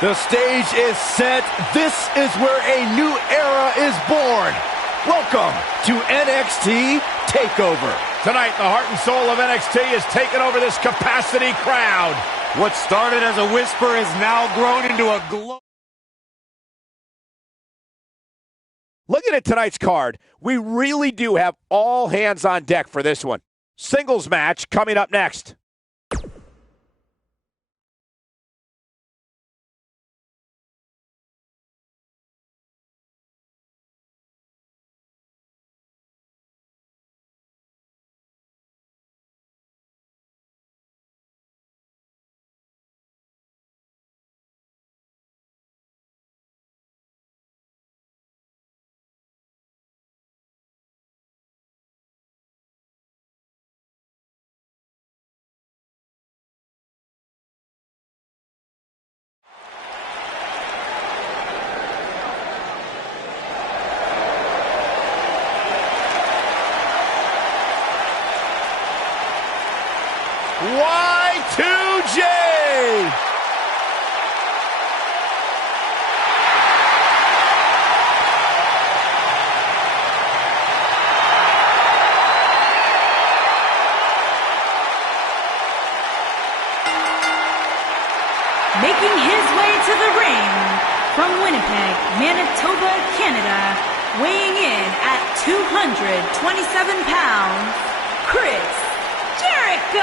The stage is set. This is where a new era is born. Welcome to NXT Takeover. Tonight, the heart and soul of NXT is taking over this capacity crowd. What started as a whisper has now grown into a glow. Looking at tonight's card, we really do have all hands on deck for this one. Singles match coming up next. Y2J! Making his way to the ring from Winnipeg, Manitoba, Canada, weighing in at 227 pounds, Jericho!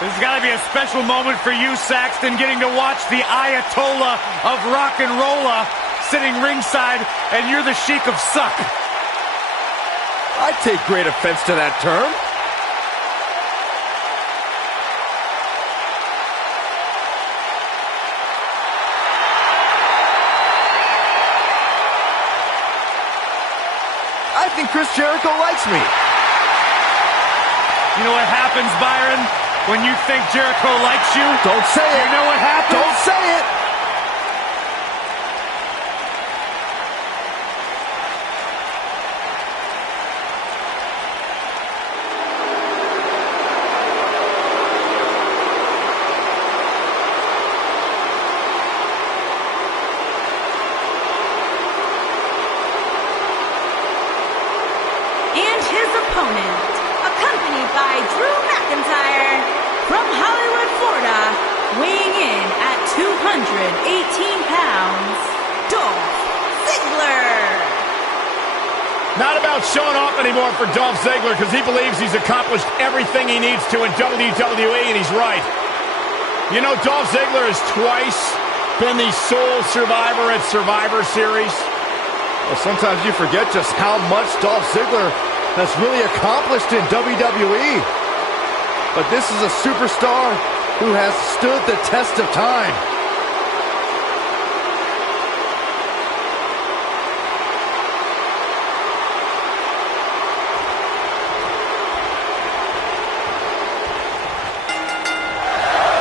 This has got to be a special moment for you, Saxton, getting to watch the Ayatollah of rock and rolla sitting ringside, and you're the Sheik of Suck. I take great offense to that term. I think Chris Jericho likes me. You know what happens, Byron, when you think Jericho likes you? Don't say it. You know what happens? Don't say it. Opponent, accompanied by Drew McIntyre from Hollywood, Florida, weighing in at 218 pounds, Dolph Ziggler. Not about showing off anymore for Dolph Ziggler because he believes he's accomplished everything he needs to in WWE, and he's right. You know, Dolph Ziggler has twice been the sole survivor at Survivor Series. Well, sometimes you forget just how much Dolph Ziggler has really accomplished in WWE. But this is a superstar who has stood the test of time.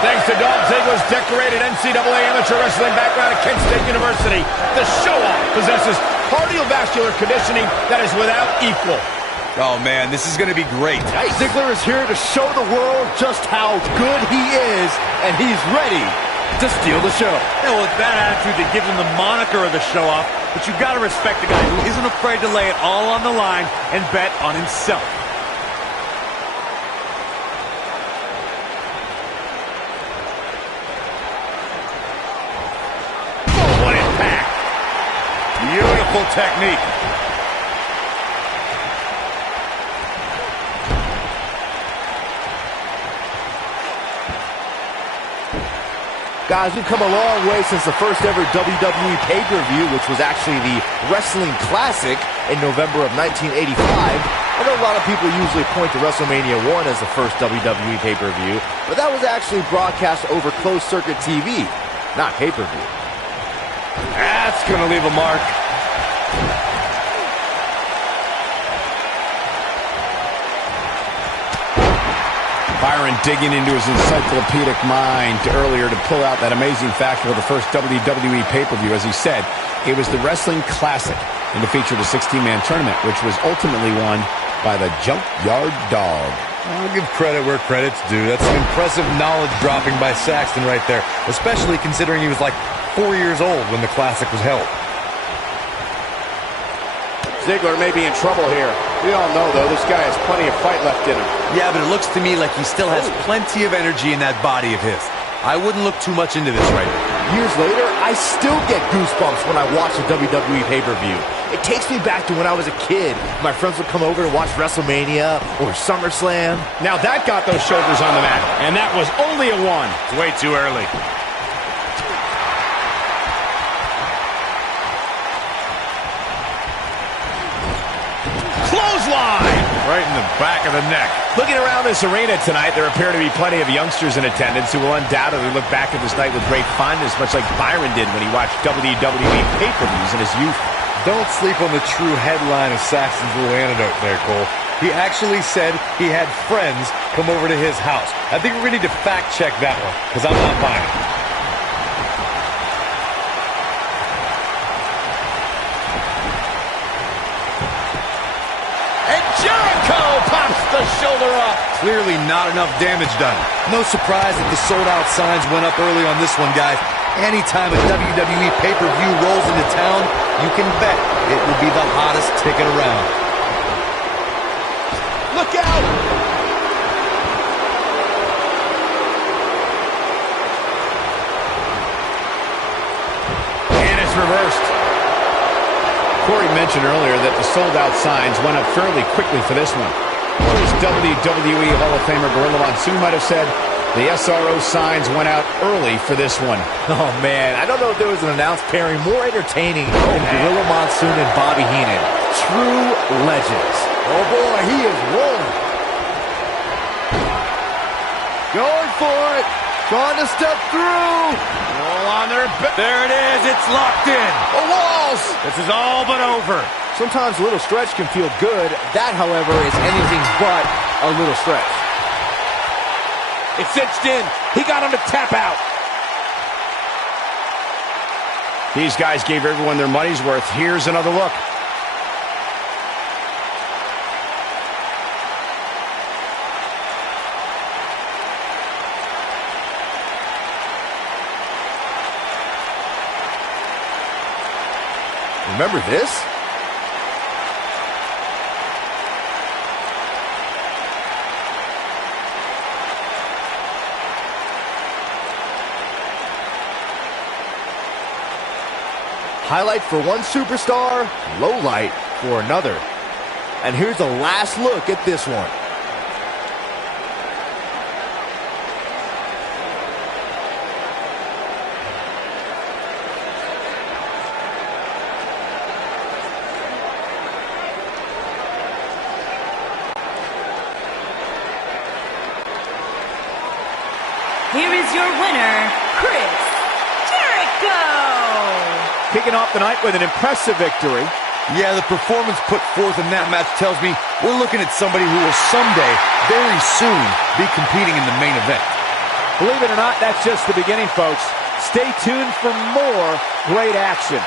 Thanks to Dolph Ziggler's decorated NCAA amateur wrestling background at Kent State University, the show-off possesses cardiovascular conditioning that is without equal. Oh, man, this is going to be great. Ziggler is here to show the world just how good he is, and he's ready to steal the show. Yeah, well, it's that attitude that gives him the moniker of the show-off, but you've got to respect the guy who isn't afraid to lay it all on the line and bet on himself. Oh, what impact! Beautiful technique. Guys, we've come a long way since the first ever WWE pay-per-view, which was actually the Wrestling Classic in November of 1985. I know a lot of people usually point to WrestleMania 1 as the first WWE pay-per-view, but that was actually broadcast over closed-circuit TV, not pay-per-view. That's going to leave a mark. Byron digging into his encyclopedic mind earlier to pull out that amazing fact of the first WWE pay-per-view. As he said, it was the Wrestling Classic, and it featured a 16-man tournament, which was ultimately won by the Junkyard Dog. I'll give credit where credit's due. That's some impressive knowledge dropping by Saxton right there, especially considering he was like 4 years old when the Classic was held. Ziggler may be in trouble here. We all know, though, this guy has plenty of fight left in him. Yeah, but it looks to me like he still has plenty of energy in that body of his. I wouldn't look too much into this right now. Years later, I still get goosebumps when I watch a WWE pay-per-view. It takes me back to when I was a kid. My friends would come over to watch WrestleMania or SummerSlam. Now that got those shoulders on the mat, and that was only a one. It's way too early. Clothesline! Right in the back of the neck. Looking around this arena tonight, there appear to be plenty of youngsters in attendance who will undoubtedly look back at this night with great fondness, much like Byron did when he watched WWE pay-per-views in his youth. Don't sleep on the true headline of Saxton's little antidote there, Cole. He actually said he had friends come over to his house. I think we're going to need to fact-check that one, because I'm not buying it. And Jericho pops the shoulder up. Clearly not enough damage done. No surprise that the sold-out signs went up early on this one, guys. Anytime a WWE pay-per-view rolls into town, you can bet it will be the hottest ticket around. Look out! And it's reversed. Corey mentioned earlier that the sold-out signs went up fairly quickly for this one. Or as WWE Hall of Famer Gorilla Monsoon might have said, the SRO signs went out early for this one. Oh, man, I don't know if there was an announced pairing more entertaining than Gorilla Monsoon and Bobby Heenan. True legends. Oh, boy, he is rolling. Going for it. Trying to step through. All on their There it is. It's locked in. The walls. This is all but over. Sometimes a little stretch can feel good. That, however, is anything but a little stretch. It's cinched in. He got him to tap out. These guys gave everyone their money's worth. Here's another look. Remember this? Highlight for one superstar, low light for another. And here's a last look at this one. Here is your winner, Chris Jericho! Kicking off the night with an impressive victory. Yeah, the performance put forth in that match tells me we're looking at somebody who will someday, very soon, be competing in the main event. Believe it or not, that's just the beginning, folks. Stay tuned for more great action.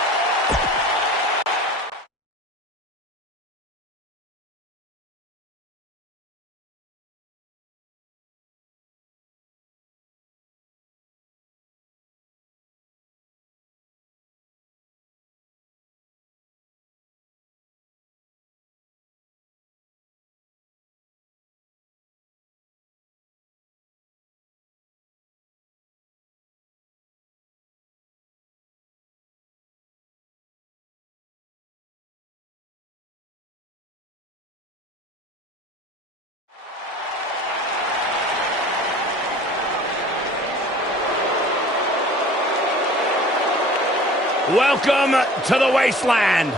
Welcome to the wasteland.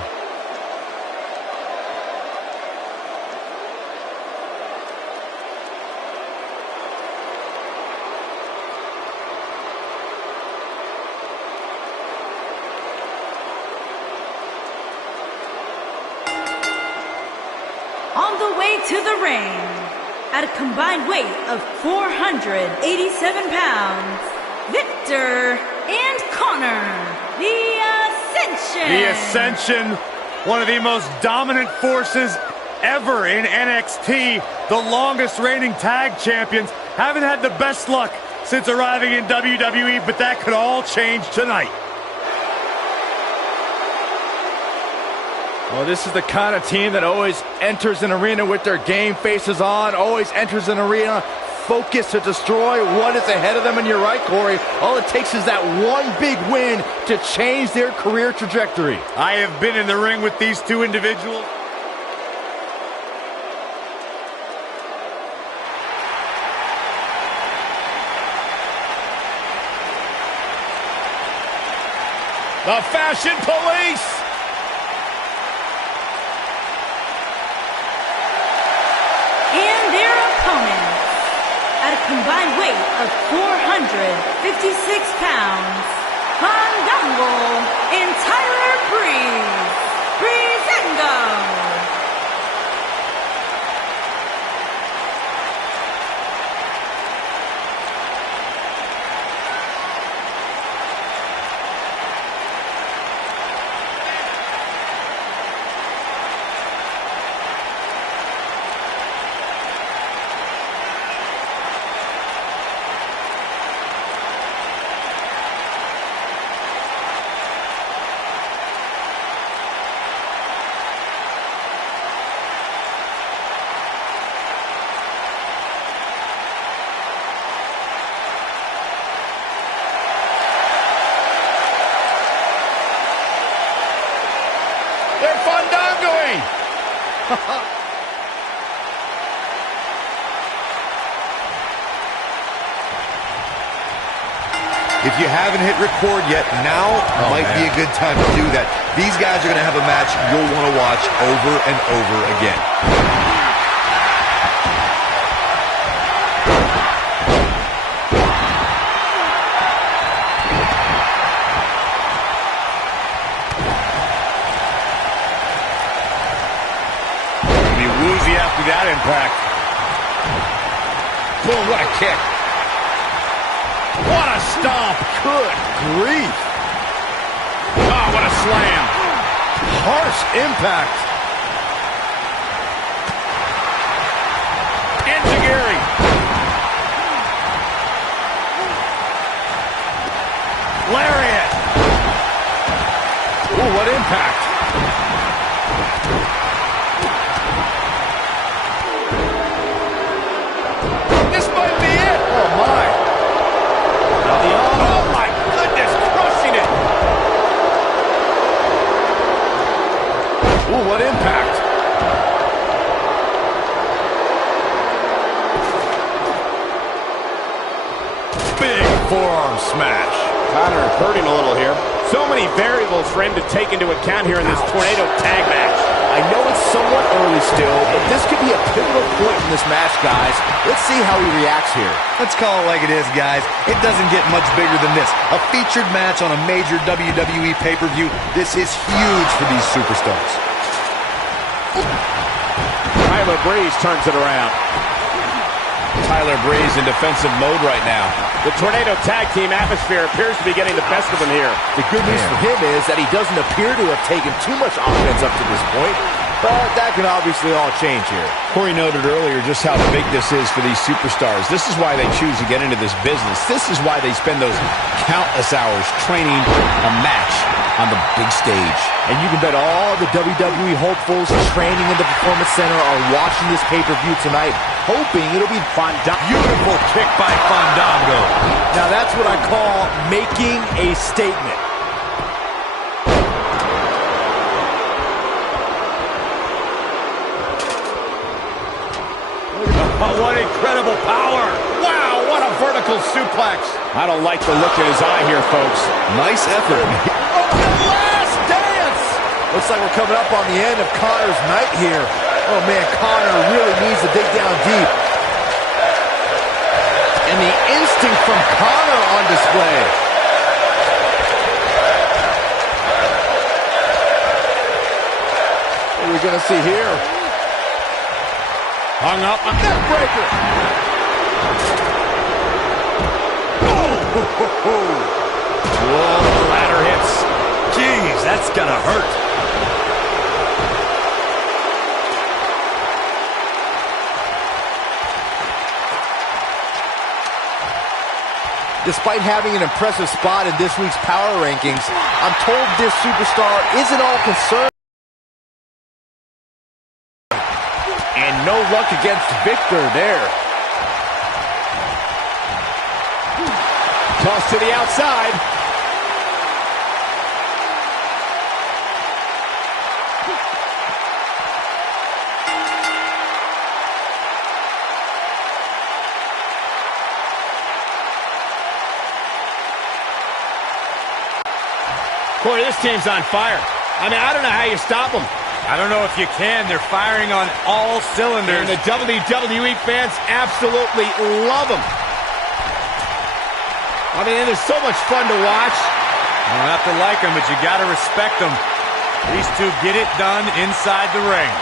On the way to the ring, at a combined weight of 487 pounds, Victor and Connor, the Ascension. The Ascension, one of the most dominant forces ever in NXT, the longest reigning tag champions, haven't had the best luck since arriving in WWE, but that could all change tonight. Well, this is the kind of team that always enters an arena with their game faces on, always enters an arena focused to destroy what is ahead of them. And you're right, Corey, all it takes is that one big win to change their career trajectory. I have been in the ring with these two individuals. The Fashion Police. And their opponents, at a combined weight of 456 pounds, Breezango and Tyler Breezango. They're fandangoing. If you haven't hit record yet, now might be a good time to do that. These guys are going to have a match you'll want to watch over and over again. Be woozy after that impact. Boom, what a kick. What a stomp. Good grief. Oh, what a slam. Harsh impact. Enziguri. Lariat. Ooh, what impact. This might be it. Oh, my. Oh, my goodness, crushing it. Ooh, what impact. Big forearm smash. Connor hurting a little here. So many variables for him to take into account here in this tornado tag match. I know it's somewhat early still, but this could be a pivotal point in this match, guys. Let's see how he reacts here. Let's call it like it is, guys. It doesn't get much bigger than this. A featured match on a major WWE pay-per-view. This is huge for these superstars. Tyler Breeze turns it around. Tyler Breeze in defensive mode right now. The tornado tag team atmosphere appears to be getting the best of him here. The good news for him is that he doesn't appear to have taken too much offense up to this point, but that can obviously all change here. Corey noted earlier just how big this is for these superstars. This is why they choose to get into this business. This is why they spend those countless hours training a match on the big stage. And you can bet all the WWE hopefuls training in the Performance Center are watching this pay-per-view tonight, hoping it'll be Fandango. Beautiful kick by Fandango. Now that's what I call making a statement. Oh, what incredible power. Wow, what a vertical suplex. I don't like the look in his eye here, folks. Nice effort. Oh, the last dance! Looks like we're coming up on the end of Connor's night here. Oh man, Connor really needs to dig down deep. And the instinct from Connor on display. What are we gonna see here? Hung up on that breaker. Whoa, the ladder hits. Jeez, that's gonna hurt. Despite having an impressive spot in this week's power rankings, I'm told this superstar isn't all concerned. And no luck against Victor there. Toss to the outside. Corey, this team's on fire. I mean, I don't know how you stop them. I don't know if you can. They're firing on all cylinders. And the WWE fans absolutely love them. I mean, it is so much fun to watch. You don't have to like them, but you got to respect them. These two get it done inside the ring.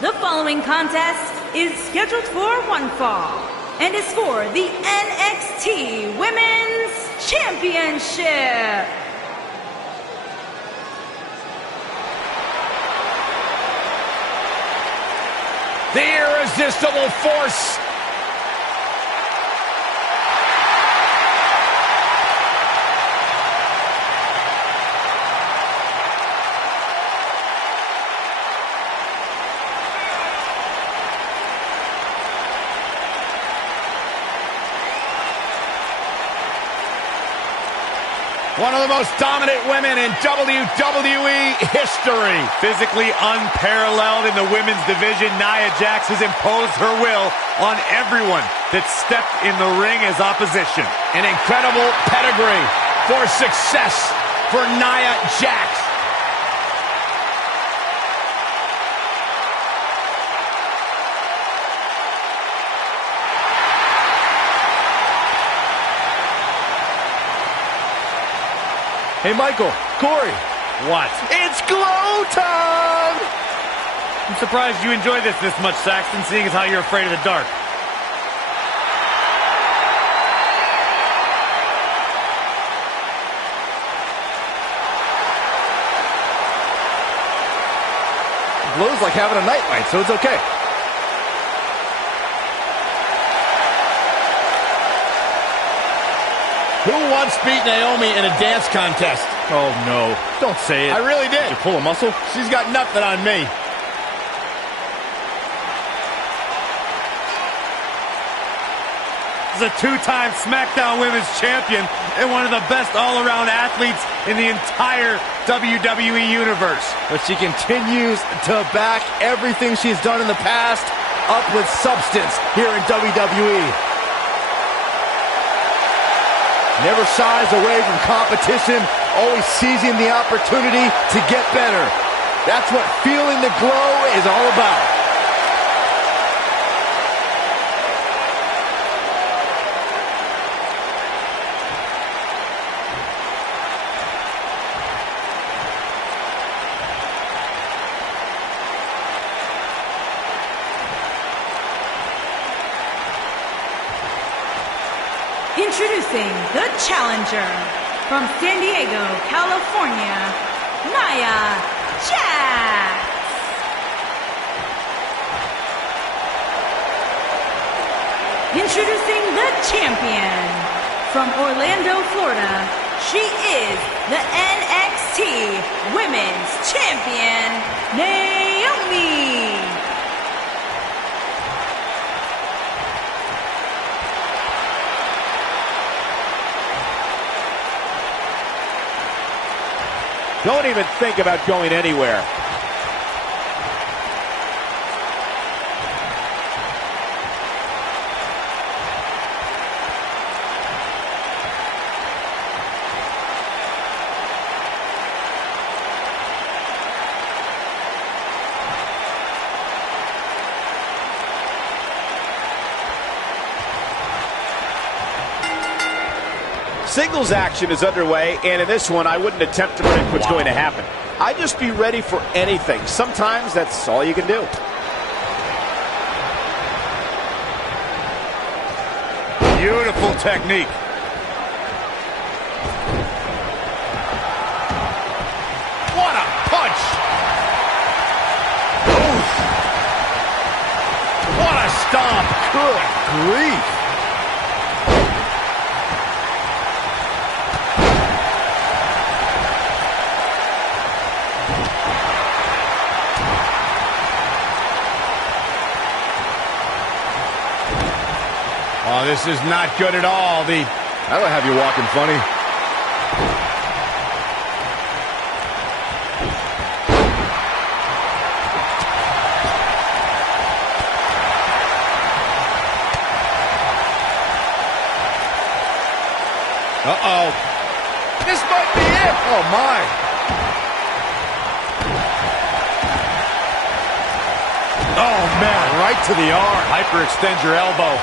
The following contest is scheduled for one fall and is for the NXT Women's Championship. The irresistible force. One of the most dominant women in WWE history. Physically unparalleled in the women's division, Nia Jax has imposed her will on everyone that stepped in the ring as opposition. An incredible pedigree for success for Nia Jax. Hey, Michael, Corey. What? It's glow time! I'm surprised you enjoy this much, Saxton, seeing as how you're afraid of the dark. Glow's like having a nightlight, so it's okay. Who once beat Naomi in a dance contest? Oh, no. Don't say it. I really did. Did you pull a muscle? She's got nothing on me. This is a two-time SmackDown Women's Champion and one of the best all-around athletes in the entire WWE Universe. But she continues to back everything she's done in the past up with substance here in WWE. Never shies away from competition, always seizing the opportunity to get better. That's what feeling the glow is all about. Introducing the challenger from San Diego, California, Nia Jax. Introducing the champion from Orlando, Florida. She is the NXT Women's Champion, Naomi. Don't even think about going anywhere. Singles action is underway, and in this one, I wouldn't attempt to predict what's going to happen. I'd just be ready for anything. Sometimes that's all you can do. Beautiful technique. What a punch! Oof. What a stomp! Good grief. Oh, this is not good at all. That'll have you walking funny. Uh-oh. This might be it. Oh, my. Oh, man, right to the arm. Hyperextend your elbow.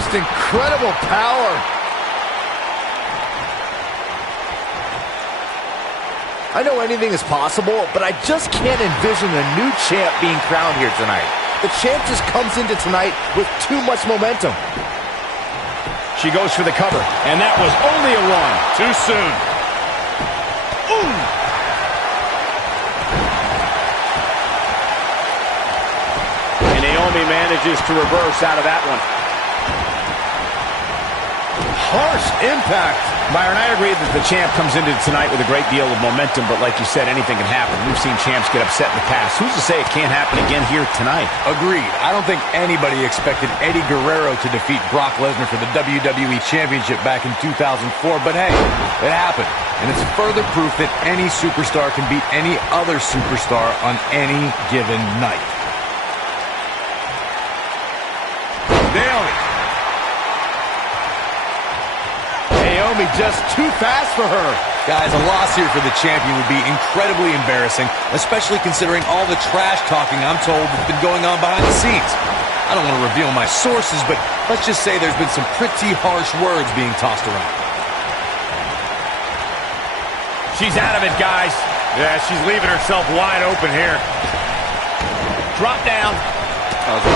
Just incredible power. I know anything is possible, but I just can't envision a new champ being crowned here tonight. The champ just comes into tonight with too much momentum. She goes for the cover, and that was only a one. Too soon. Ooh! And Naomi manages to reverse out of that one. Harsh impact. Byron, I agree that the champ comes into tonight with a great deal of momentum, but like you said, anything can happen. We've seen champs get upset in the past. Who's to say it can't happen again here tonight? Agreed. I don't think anybody expected Eddie Guerrero to defeat Brock Lesnar for the WWE Championship back in 2004, but hey, it happened. And it's further proof that any superstar can beat any other superstar on any given night. Naomi. Naomi just too fast for her. Guys, a loss here for the champion would be incredibly embarrassing, especially considering all the trash talking I'm told that's been going on behind the scenes. I don't want to reveal my sources, but let's just say there's been some pretty harsh words being tossed around. She's out of it, guys. Yeah, she's leaving herself wide open here. Drop down.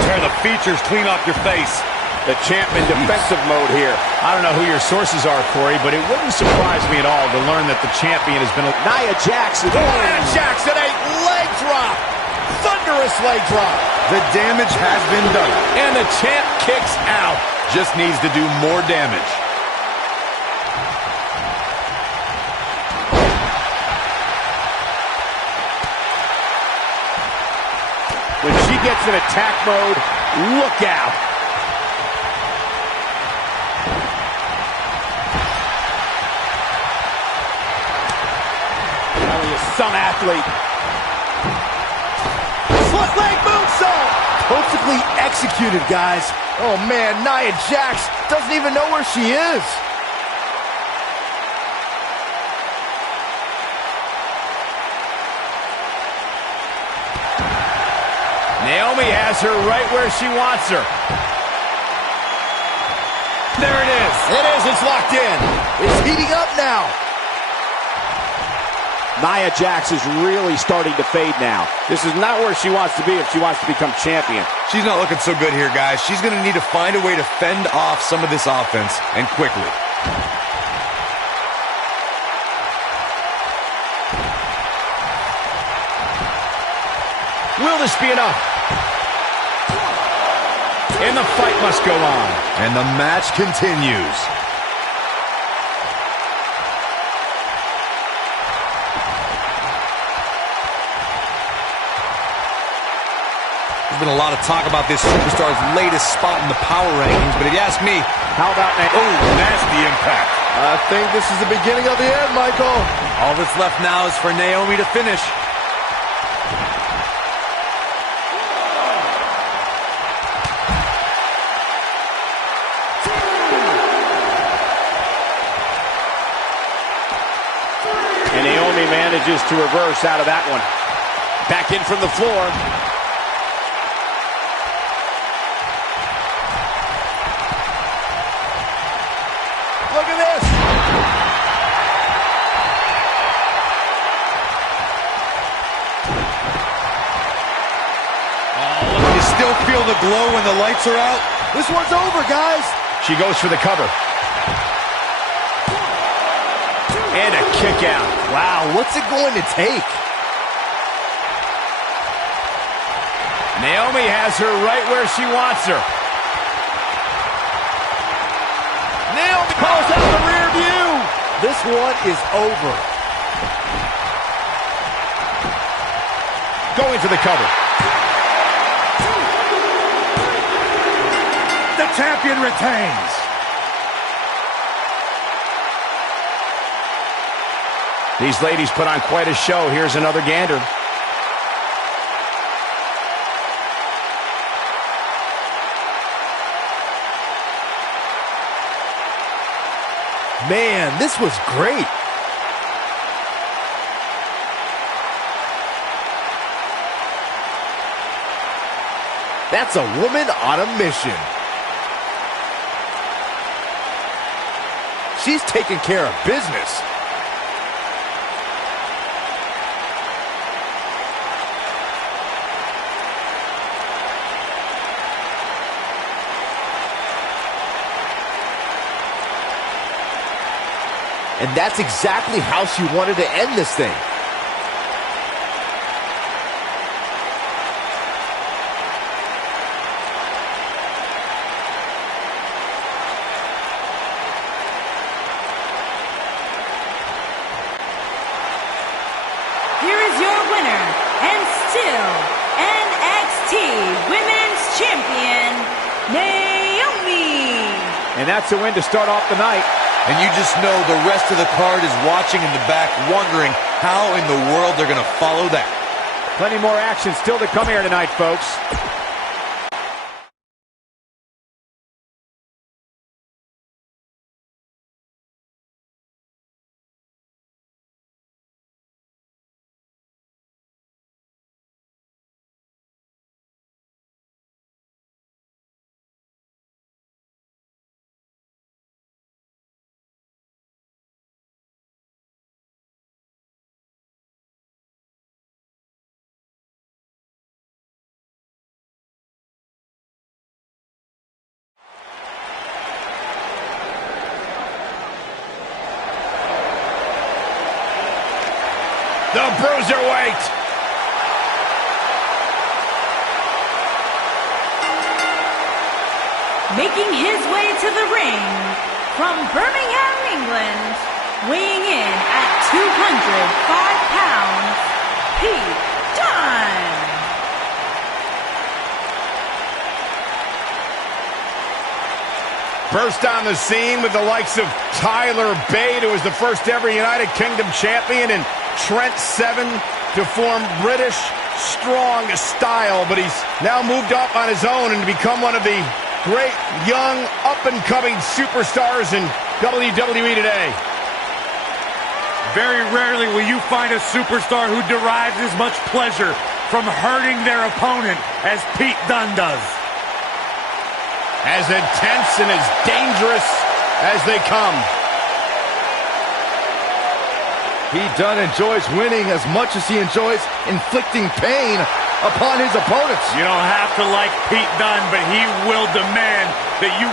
Tear the features clean off your face. The champ in defensive mode here. I don't know who your sources are, Corey, but it wouldn't surprise me at all to learn that the champion has been... Nia Jax. Nia Jax, a leg drop. Thunderous leg drop. The damage has been done. And the champ kicks out. Just needs to do more damage. When she gets in attack mode, look out. Some athlete. Foot leg moonsault. Perfectly executed, guys. Oh, man, Nia Jax doesn't even know where she is. Naomi has her right where she wants her. There it is. It is. It's locked in. It's heating up now. Nia Jax is really starting to fade now. This is not where she wants to be if she wants to become champion. She's not looking so good here, guys. She's going to need to find a way to fend off some of this offense, and quickly. Will this be enough? And the fight must go on. And the match continues. There's been a lot of talk about this superstar's latest spot in the power rankings, but if you ask me, How about Naomi? Oh, nasty impact. I think this is the beginning of the end, Michael. all that's left now is for Naomi to finish. And Naomi manages to reverse out of that one. Back in from the floor. Look at this. You still feel the glow when the lights are out? This one's over, guys. She goes for the cover. And a kick out. Wow, what's it going to take? Naomi has her right where she wants her. Naomi calls out the rear view. This one is over. Going for the cover. The champion retains. These ladies put on quite a show. Here's another gander. Man, this was great. That's a woman on a mission. She's taking care of business. And that's exactly how she wanted to end this thing. Here is your winner, and still NXT Women's Champion, Naomi. And that's a win to start off the night. And you just know the rest of the card is watching in the back, wondering how in the world they're going to follow that. Plenty more action still to come here tonight, folks. The Cruiserweight. Making his way to the ring from Birmingham, England, weighing in at 205 pounds, Pete Dunne. Burst on the scene with the likes of Tyler Bate, who was the first ever United Kingdom champion, and Trent Seven to form British strong style, but he's now moved up on his own and become one of the great young up-and-coming superstars in WWE today. Very rarely will you find a superstar who derives as much pleasure from hurting their opponent as Pete Dunne does. As intense and as dangerous as they come. Pete Dunne enjoys winning as much as he enjoys inflicting pain upon his opponents. You don't have to like Pete Dunne, but he will demand that you...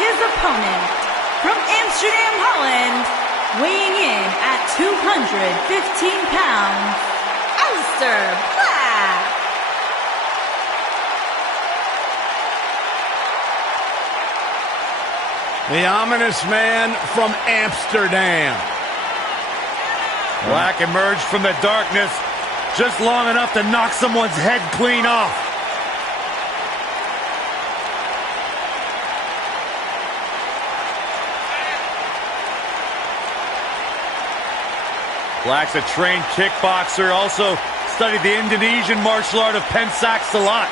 his opponent from Amsterdam, Holland, weighing in at 215 pounds, Aleister Black. The ominous man from Amsterdam. Black emerged from the darkness just long enough to knock someone's head clean off. Black's a trained kickboxer, also studied the Indonesian martial art of pencak silat.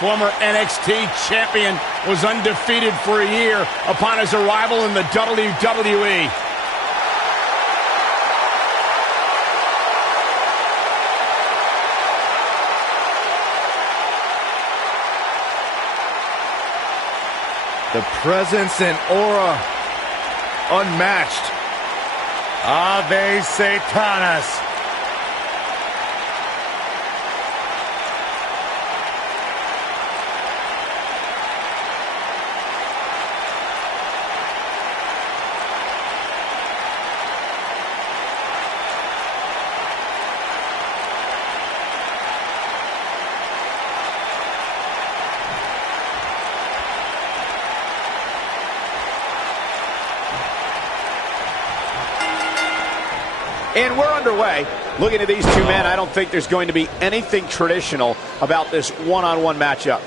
Former NXT champion was undefeated for a year upon his arrival in the WWE. The presence and aura unmatched. Ave Satanas. And we're underway. Looking at these two men, I don't think there's going to be anything traditional about this one-on-one matchup.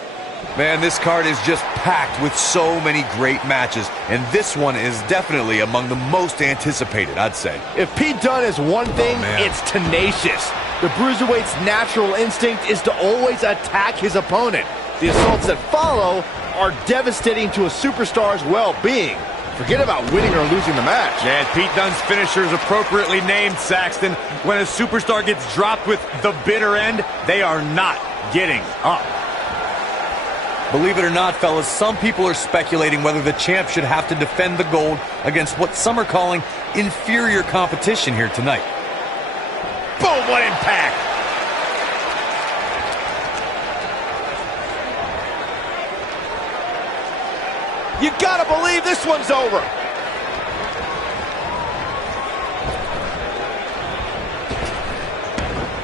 Man, this card is just packed with so many great matches, and this one is definitely among the most anticipated, I'd say. If Pete Dunne is one thing, it's tenacious. The Cruiserweight's natural instinct is to always attack his opponent. The assaults that follow are devastating to a superstar's well-being. Forget about winning or losing the match. And Pete Dunne's finisher is appropriately named, Saxton. When a superstar gets dropped with the bitter end, they are not getting up. Believe it or not, fellas, some people are speculating whether the champ should have to defend the gold against what some are calling inferior competition here tonight. Boom, what impact! You gotta believe this one's over.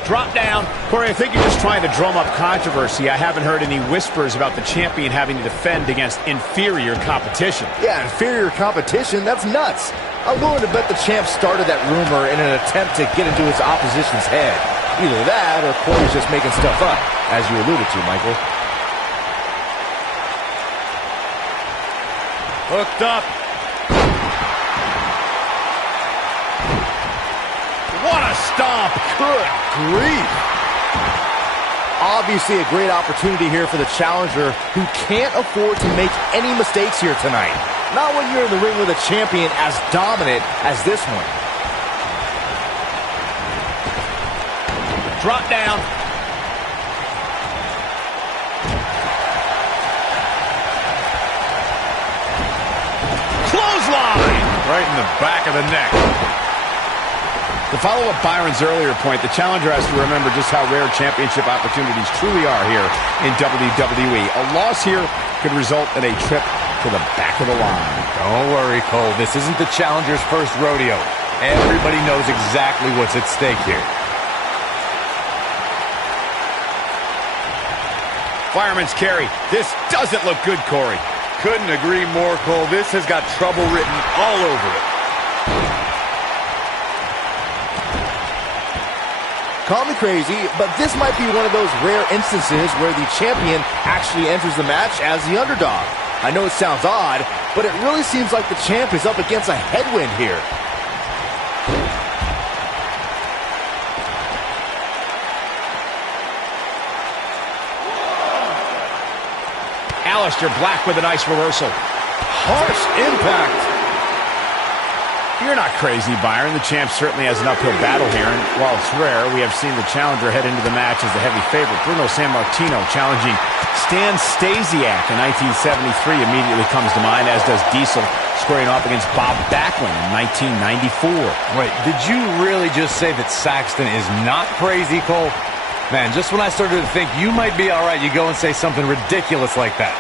Drop down. Corey, I think you're just trying to drum up controversy. I haven't heard any whispers about the champion having to defend against inferior competition. Yeah, inferior competition, that's nuts. I'm willing to bet the champ started that rumor in an attempt to get into his opposition's head. Either that or Corey's just making stuff up, as you alluded to, Michael. Hooked up. What a stomp. Good grief. Obviously a great opportunity here for the challenger who can't afford to make any mistakes here tonight. Not when you're in the ring with a champion as dominant as this one. Drop down. Clothesline. Right in the back of the neck. To follow up Byron's earlier point, the challenger has to remember just how rare championship opportunities truly are here in WWE. A loss here could result in a trip to the back of the line. Don't worry, Cole. This isn't the challenger's first rodeo. Everybody knows exactly what's at stake here. Fireman's carry. This doesn't look good, Corey. Couldn't agree more, Cole. This has got trouble written all over it. Call me crazy, but this might be one of those rare instances where the champion actually enters the match as the underdog. I know it sounds odd, but it really seems like the champ is up against a headwind here. Aleister Black with a nice reversal. Harsh impact. You're not crazy, Byron. The champ certainly has an uphill battle here, and while it's rare, we have seen the challenger head into the match as the heavy favorite. Bruno Sammartino challenging Stan Stasiak in 1973 immediately comes to mind, as does Diesel squaring off against Bob Backlund in 1994. Wait, did you really just say that Saxton is not crazy, Cole? Man, just when I started to think you might be all right, you go and say something ridiculous like that.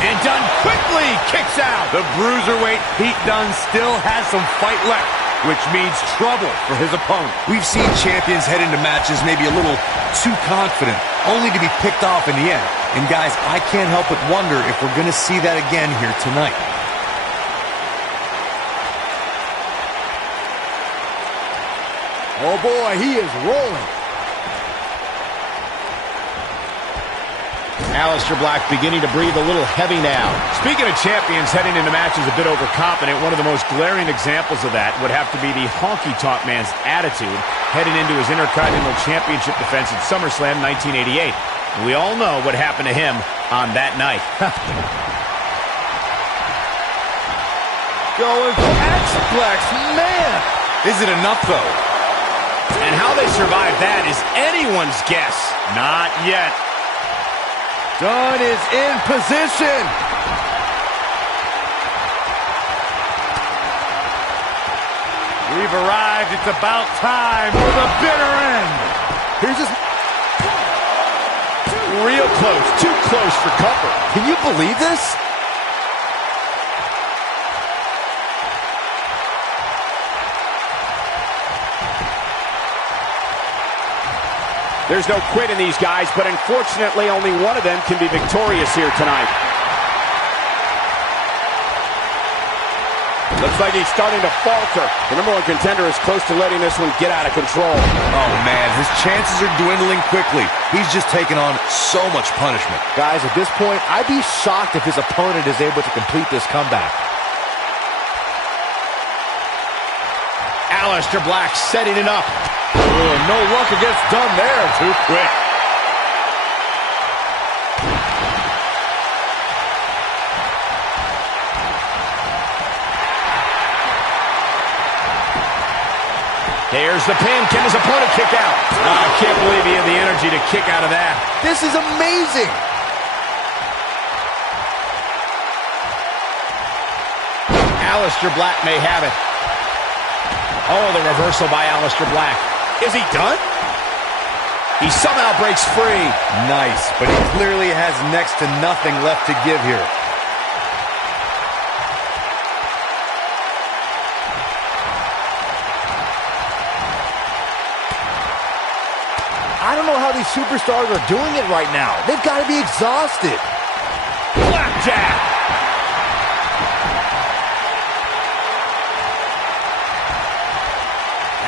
And Dunne quickly kicks out. The Cruiserweight Pete Dunne still has some fight left, which means trouble for his opponent. We've seen champions head into matches maybe a little too confident, only to be picked off in the end. And guys, I can't help but wonder if we're going to see that again here tonight. Oh boy, he is rolling. Aleister Black beginning to breathe a little heavy now. Speaking of champions heading into matches a bit overconfident, one of the most glaring examples of that would have to be the honky-tonk man's attitude heading into his Intercontinental Championship defense at SummerSlam 1988. And we all know what happened to him on that night. Going for X-Flex, man. Is it enough, though? And how they survive that is anyone's guess. Not yet. Dunne is in position. We've arrived. It's about time for the bitter end. Here's his... Real close. Too close for cover. Can you believe this? There's no quit in these guys, but unfortunately only one of them can be victorious here tonight. Looks like he's starting to falter. The number one contender is close to letting this one get out of control. Oh, man, his chances are dwindling quickly. He's just taken on so much punishment. Guys, at this point, I'd be shocked if his opponent is able to complete this comeback. Aleister Black setting it up. Oh, no luck against Dunne there. Too quick. There's the pin. Can his opponent kick out? I can't believe he had the energy to kick out of that. This is amazing. Aleister Black may have it. Oh, the reversal by Aleister Black. Is he done? He somehow breaks free. Nice, but he clearly has next to nothing left to give here. I don't know how these superstars are doing it right now. They've got to be exhausted. Blackjack.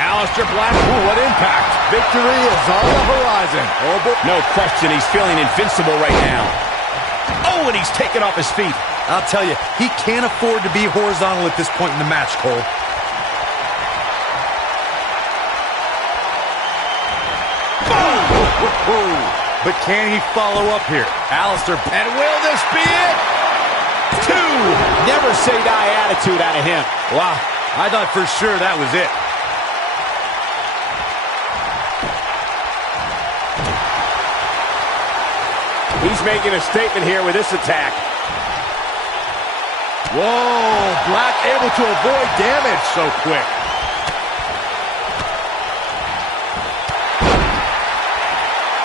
Aleister Black. Ooh, what impact. Victory is on the horizon. Oh, boy. No question, he's feeling invincible right now. Oh, and he's taken off his feet. I'll tell you, he can't afford to be horizontal at this point in the match, Cole. But can he follow up here? Aleister. And will this be it? Two. Never say die attitude out of him. Wow, I thought for sure that was it. He's making a statement here with this attack. Whoa, Black able to avoid damage so quick.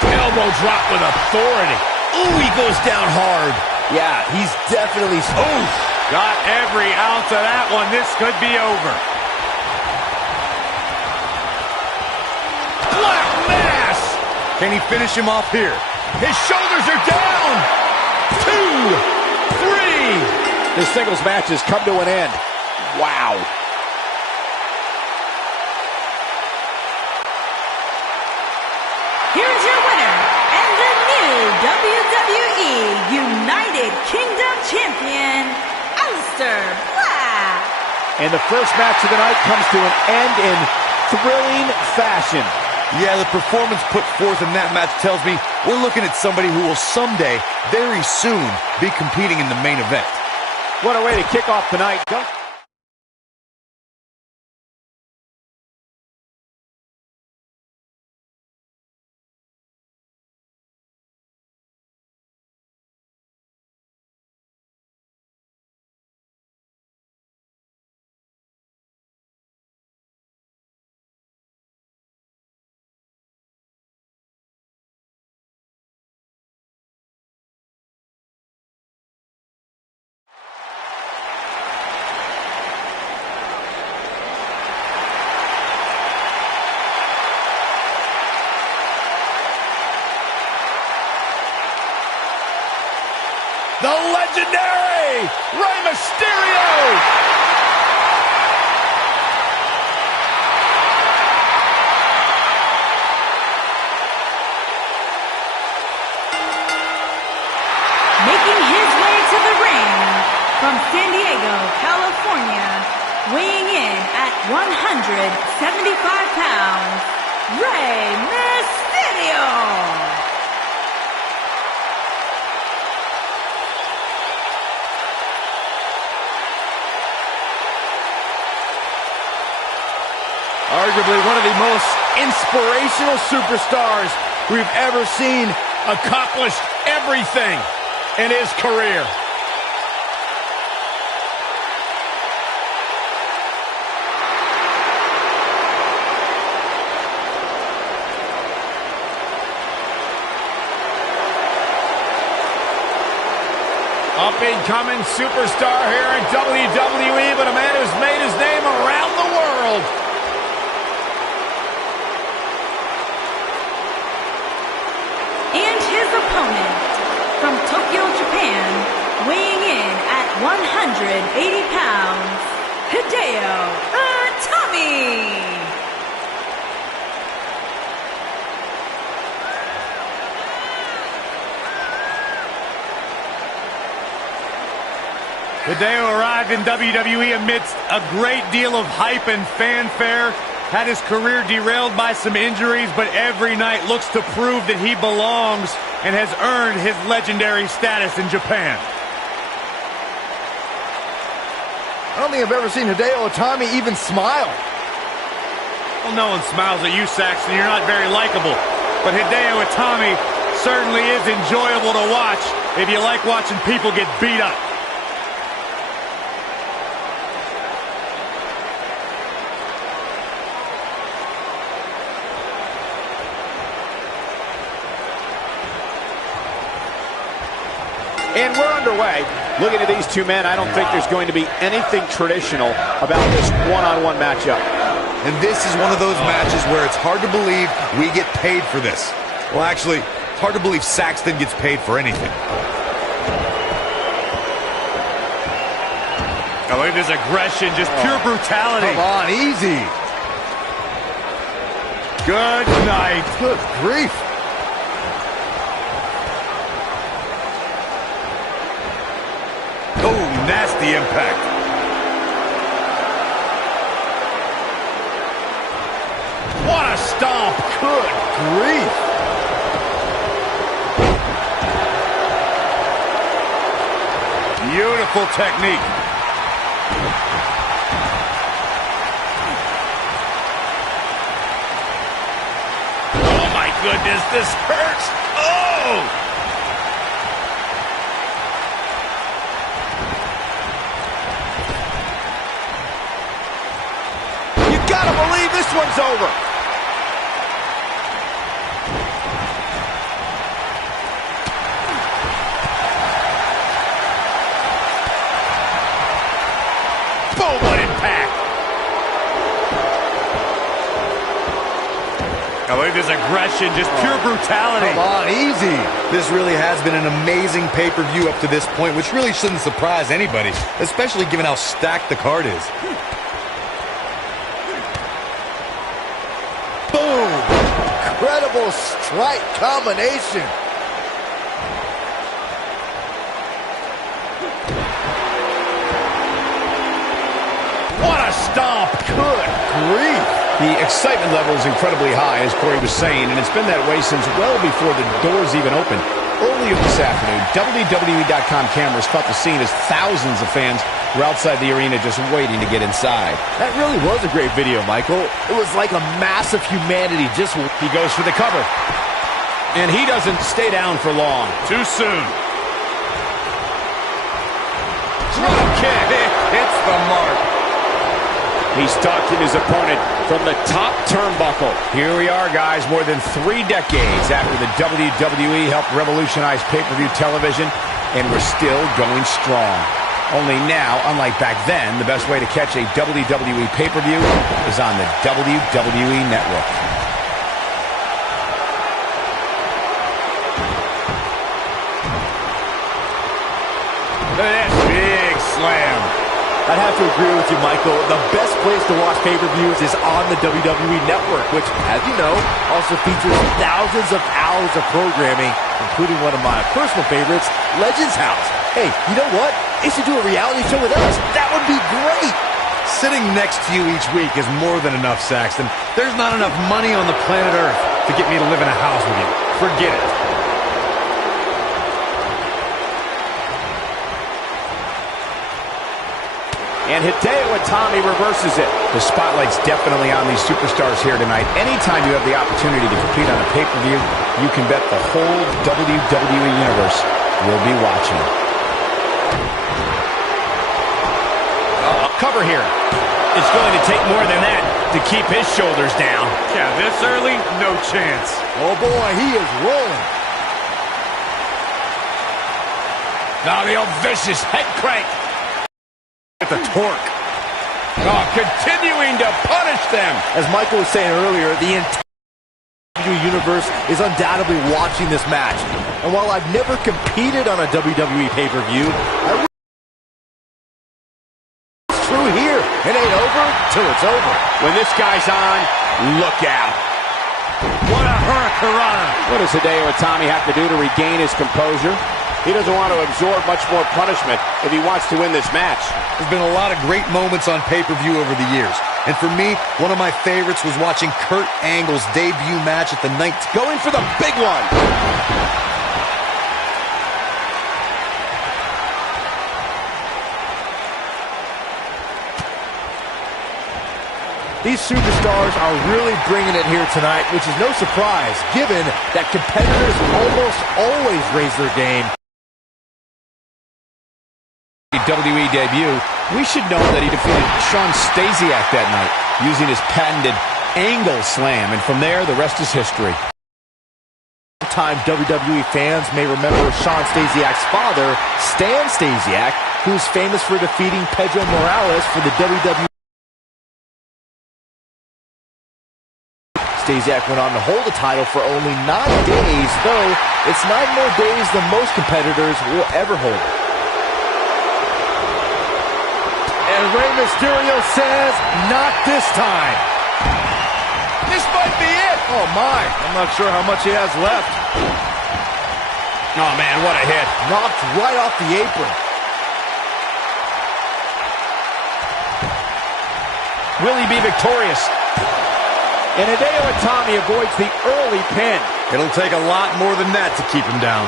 Elbow drop with authority. Ooh, he goes down hard. Yeah, he's definitely... Ooh, got every ounce of that one. This could be over. Black mass. Can he finish him off here? His shoulders are down. 2, 3. This singles match has come to an end. Wow. Here's your winner and the new WWE United Kingdom Champion, Aleister Black. And the first match of the night comes to an end in thrilling fashion. Yeah, the performance put forth in that match tells me we're looking at somebody who will someday, very soon, be competing in the main event. What a way to kick off the night. legendary Rey Mysterio. Making his way to the ring from San Diego, California, weighing in at 175 pounds, Rey Mysterio. Arguably one of the most inspirational superstars we've ever seen. Accomplished everything in his career. Up-and-coming superstar here in WWE, but a man who's made his name around the world. And his opponent from Tokyo, Japan, weighing in at 180 pounds, Hideo Itami. Hideo arrived in WWE amidst a great deal of hype and fanfare. Had his career derailed by some injuries, but every night looks to prove that he belongs and has earned his legendary status in Japan. I don't think I've ever seen Hideo Itami even smile. Well, no one smiles at you, Saxon. You're not very likable. But Hideo Itami certainly is enjoyable to watch if you like watching people get beat up. And we're underway. Looking at these two men, I don't think there's going to be anything traditional about this one-on-one matchup. And this is one of those matches where it's hard to believe we get paid for this. Well, actually, hard to believe Saxton gets paid for anything. Oh, look at this aggression, just pure brutality. Come on, easy. Good night. Good grief. Oh, nasty impact. What a stomp. Good grief. Beautiful technique. Oh, my goodness, this hurts. Oh! Gotta believe this one's over. Boom, what impact. Oh, look at this aggression, just pure brutality. Come on, easy. This really has been an amazing pay-per-view up to this point, which really shouldn't surprise anybody, especially given how stacked the card is. Incredible strike combination. What a stomp. Good grief. The excitement level is incredibly high, as Corey was saying, and it's been that way since well before the doors even opened. Earlier this afternoon, WWE.com cameras caught the scene as thousands of fans were outside the arena just waiting to get inside. That really was a great video, Michael. It was like a mass of humanity just... He goes for the cover. And he doesn't stay down for long. Too soon. Drop kick. Hits the mark. He's stalking his opponent from the top turnbuckle. Here we are, guys, more than 3 decades after the WWE helped revolutionize pay-per-view television, and we're still going strong. Only now, unlike back then, the best way to catch a WWE pay-per-view is on the WWE Network. slam. I'd have to agree with you, Michael. The best place to watch pay-per-views is on the WWE Network, which, as you know, also features thousands of hours of programming, including one of my personal favorites, Legends House. Hey, you know what? They should do a reality show with us. That would be great. Sitting next to you each week is more than enough, Saxton. There's not enough money on the planet Earth to get me to live in a house with you. Forget it. And Hideo Itami reverses it. The spotlight's definitely on these superstars here tonight. Anytime you have the opportunity to compete on a pay-per-view, you can bet the whole WWE Universe will be watching. Cover here. It's going to take more than that to keep his shoulders down. Yeah, this early, no chance. Oh, boy, he is rolling. Now the old vicious head crank. With the torque. Oh, continuing to punish them. As Michael was saying earlier, the entire WWE Universe is undoubtedly watching this match. And while I've never competed on a WWE pay-per-view, it's true here. It ain't over till it's over. When this guy's on, look out. What a hurricanrana. What does Hideo Itami have to do to regain his composure? He doesn't want to absorb much more punishment if he wants to win this match. There's been a lot of great moments on pay-per-view over the years. And for me, one of my favorites was watching Kurt Angle's debut match at the 19th. Going for the big one. These superstars are really bringing it here tonight, which is no surprise, given that competitors almost always raise their game. WWE debut, we should know that he defeated Shawn Stasiak that night using his patented angle slam, and from there, the rest is history. Time WWE fans may remember Shawn Stasiak's father, Stan Stasiak, who's famous for defeating Pedro Morales for the WWE. Stasiak went on to hold the title for only 9 days, though it's 9 more days than most competitors will ever hold it. And Rey Mysterio says, not this time. This might be it. Oh my, I'm not sure how much he has left. Oh man, what a hit. Knocked right off the apron. Will he be victorious? And Hideo Itami avoids the early pin. It'll take a lot more than that to keep him down.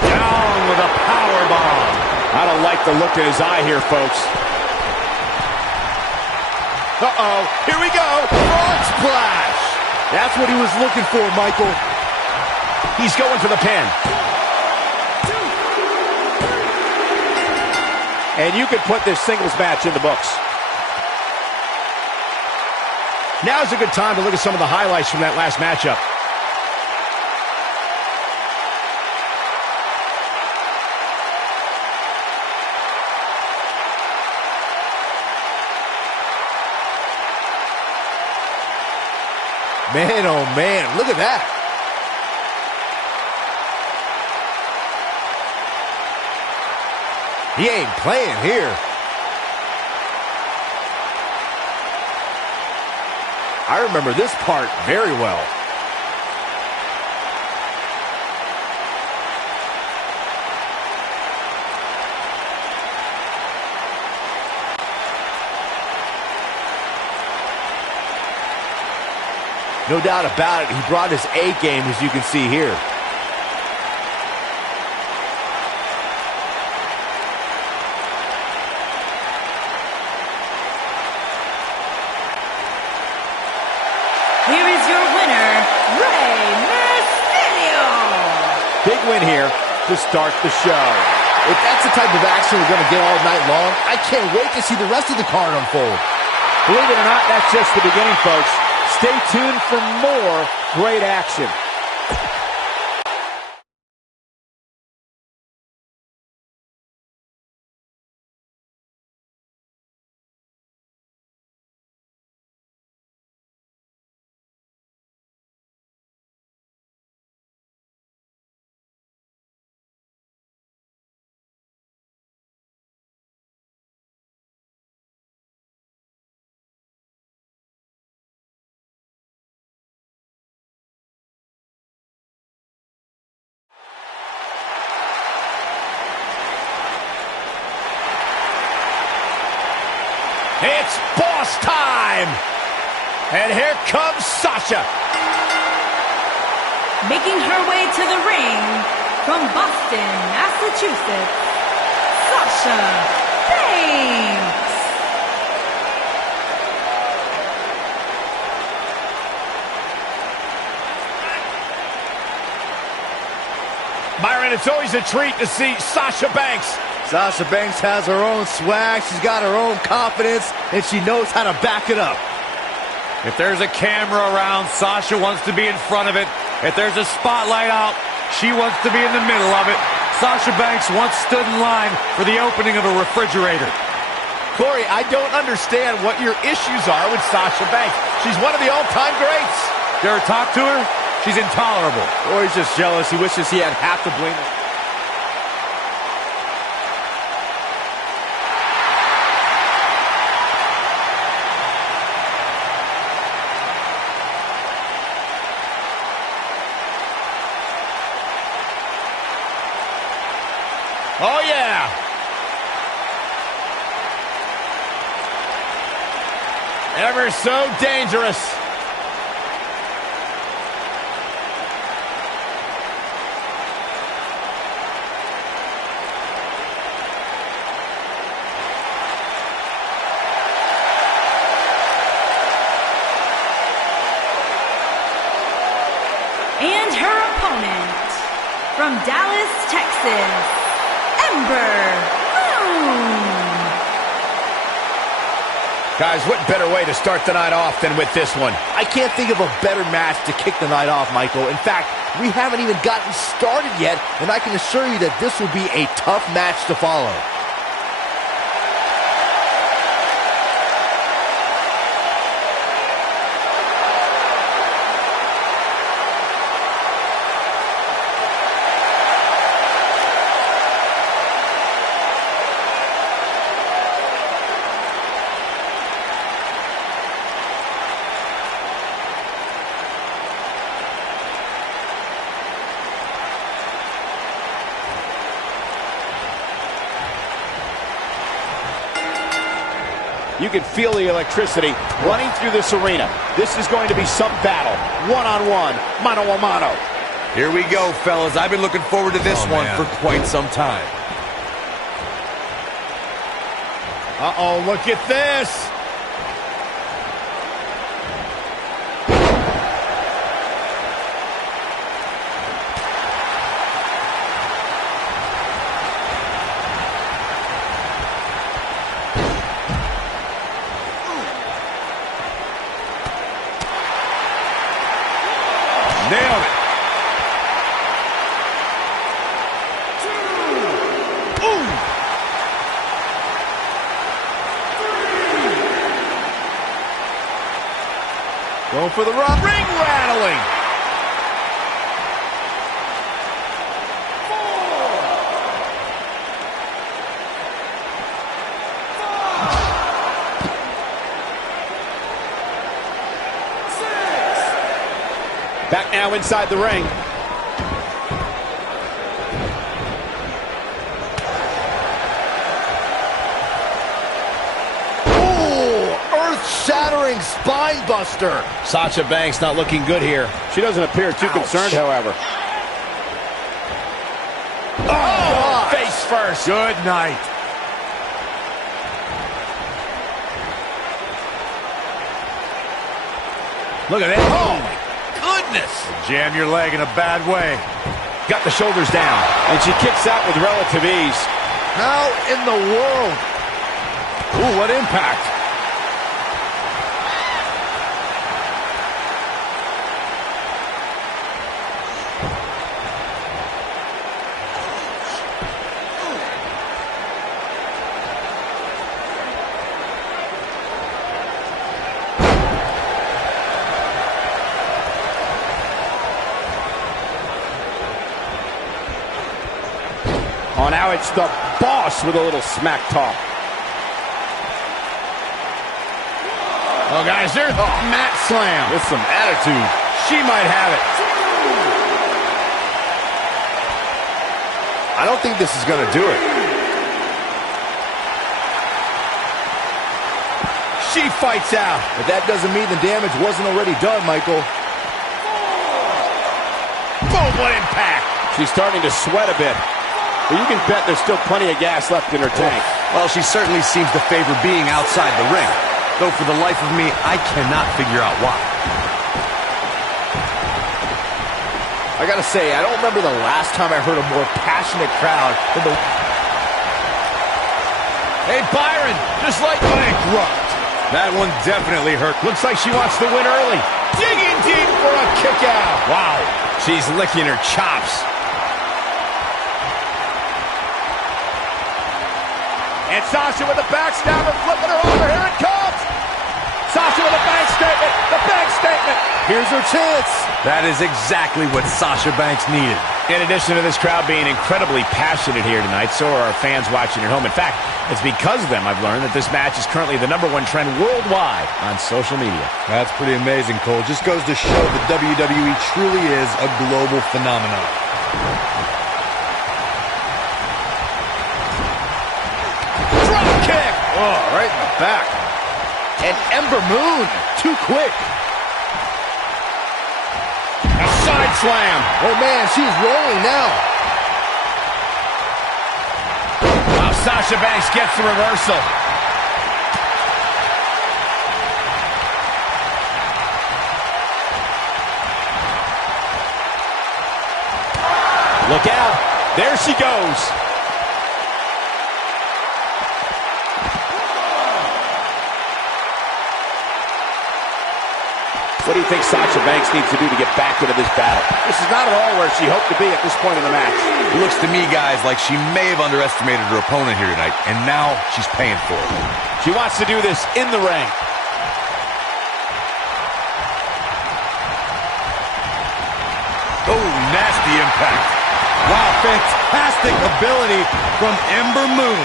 Down with a powerbomb. I don't like the look in his eye here, folks. Uh-oh, here we go. Frog splash. That's what he was looking for, Michael. He's going for the pin. And you can put this singles match in the books. Now's a good time to look at some of the highlights from that last matchup. Man, oh man, look at that. He ain't playing here. I remember this part very well. No doubt about it, he brought his A game, as you can see here. Here is your winner, Rey Mysterio. Big win here to start the show. If that's the type of action we're going to get all night long, I can't wait to see the rest of the card unfold. Believe it or not, that's just the beginning, folks. Stay tuned for more great action. It's boss time! And here comes Sasha. Making her way to the ring from Boston, Massachusetts, Sasha Banks. Byron, it's always a treat to see Sasha Banks. Sasha Banks has her own swag, she's got her own confidence, and she knows how to back it up. If there's a camera around, Sasha wants to be in front of it. If there's a spotlight out, she wants to be in the middle of it. Sasha Banks once stood in line for the opening of a refrigerator. Corey, I don't understand what your issues are with Sasha Banks. She's one of the all-time greats. You ever talk to her? She's intolerable. Or he's just jealous. He wishes he had half the blame. Oh, yeah. Ever so dangerous. And her opponent from Dallas, Texas, Ember. Guys, what better way to start the night off than with this one? I can't think of a better match to kick the night off, Michael. In fact, we haven't even gotten started yet, and I can assure you that this will be a tough match to follow. You can feel the electricity running through this arena. This is going to be some battle. One-on-one, mano-a-mano. Here we go, fellas. I've been looking forward to this one for quite some time. Uh-oh, look at this. Nailed it. Going for the run. Ring rattling. Back now inside the ring. Earth-shattering spine buster. Sasha Banks not looking good here. She doesn't appear too concerned, however. Oh, face first. Good night. Look at that. Oh, my goodness. Jam your leg in a bad way. Got the shoulders down. And she kicks out with relative ease. How in the world? Ooh, what impact. Oh, now it's the boss with a little smack talk. Oh, guys, there's a mat slam. With some attitude. She might have it. I don't think this is going to do it. She fights out. But that doesn't mean the damage wasn't already done, Michael. Boom, what impact. She's starting to sweat a bit. But you can bet there's still plenty of gas left in her tank. Well, she certainly seems to favor being outside the ring. Though for the life of me, I cannot figure out why. I gotta say, I don't remember the last time I heard a more passionate crowd than the... Hey, Byron, just like bankrupt. That one definitely hurt. Looks like she wants to win early. Digging deep for a kick out. Wow, she's licking her chops. And Sasha with a backstabber, flipping her over. Here it comes. Sasha with a bank statement. The bank statement. Here's her chance. That is exactly what Sasha Banks needed. In addition to this crowd being incredibly passionate here tonight, so are our fans watching at home. In fact, it's because of them I've learned that this match is currently the #1 trend worldwide on social media. That's pretty amazing, Cole. Just goes to show that WWE truly is a global phenomenon. Drop kick. Oh, right in the back. And Ember Moon, too quick. A side slam. Oh, man, she's rolling now. Wow, Sasha Banks gets the reversal. Look out. There she goes. What do you think Sasha Banks needs to do to get back into this battle? This is not at all where she hoped to be at this point in the match. It looks to me, guys, like she may have underestimated her opponent here tonight, and now she's paying for it. She wants to do this in the ring. Oh, nasty impact. Wow, fantastic ability from Ember Moon.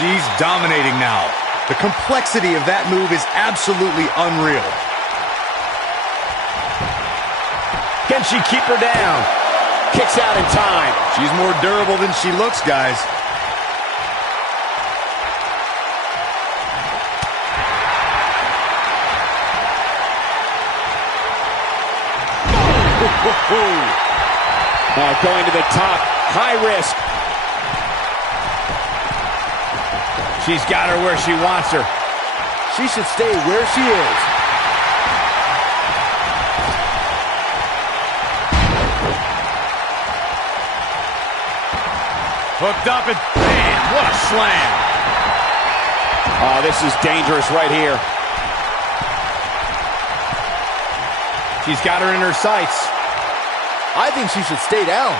She's dominating now. The complexity of that move is absolutely unreal. Can she keep her down? Kicks out in time. She's more durable than she looks, guys. Going to the top. High risk. She's got her where she wants her. She should stay where she is. Hooked up and man, what a slam. Oh, this is dangerous right here. She's got her in her sights. I think she should stay down.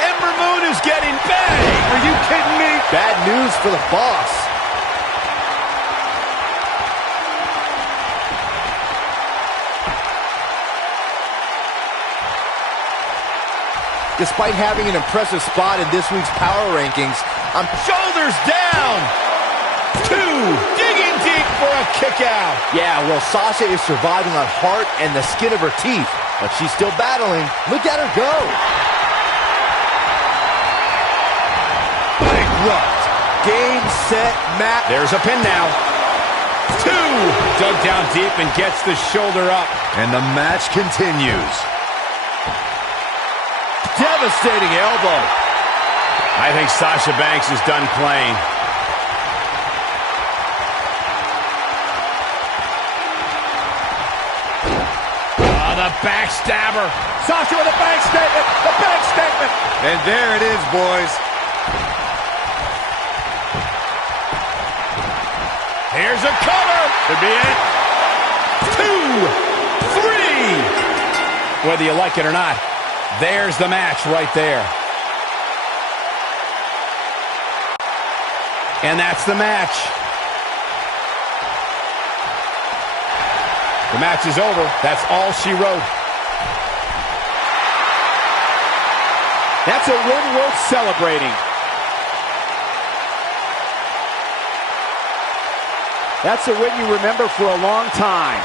Ember Moon is getting banged. Are you kidding me? Bad news for the boss. Despite having an impressive spot in this week's power rankings, I'm shoulders down. 2, digging deep for a kick out. Yeah, well, Sasha is surviving on heart and the skin of her teeth, but she's still battling. Look at her go. Bankrupt. Game, set, match. There's a pin now. 2, dug down deep and gets the shoulder up. And the match continues. Devastating elbow. I think Sasha Banks is done playing. Oh, the backstabber. Sasha with a bank statement. The bank statement. And there it is, boys. Here's a cover. Could be it. 2, 3. Whether you like it or not, there's the match right there. And that's the match. The match is over. That's all she wrote. That's a win worth celebrating. That's a win you remember for a long time.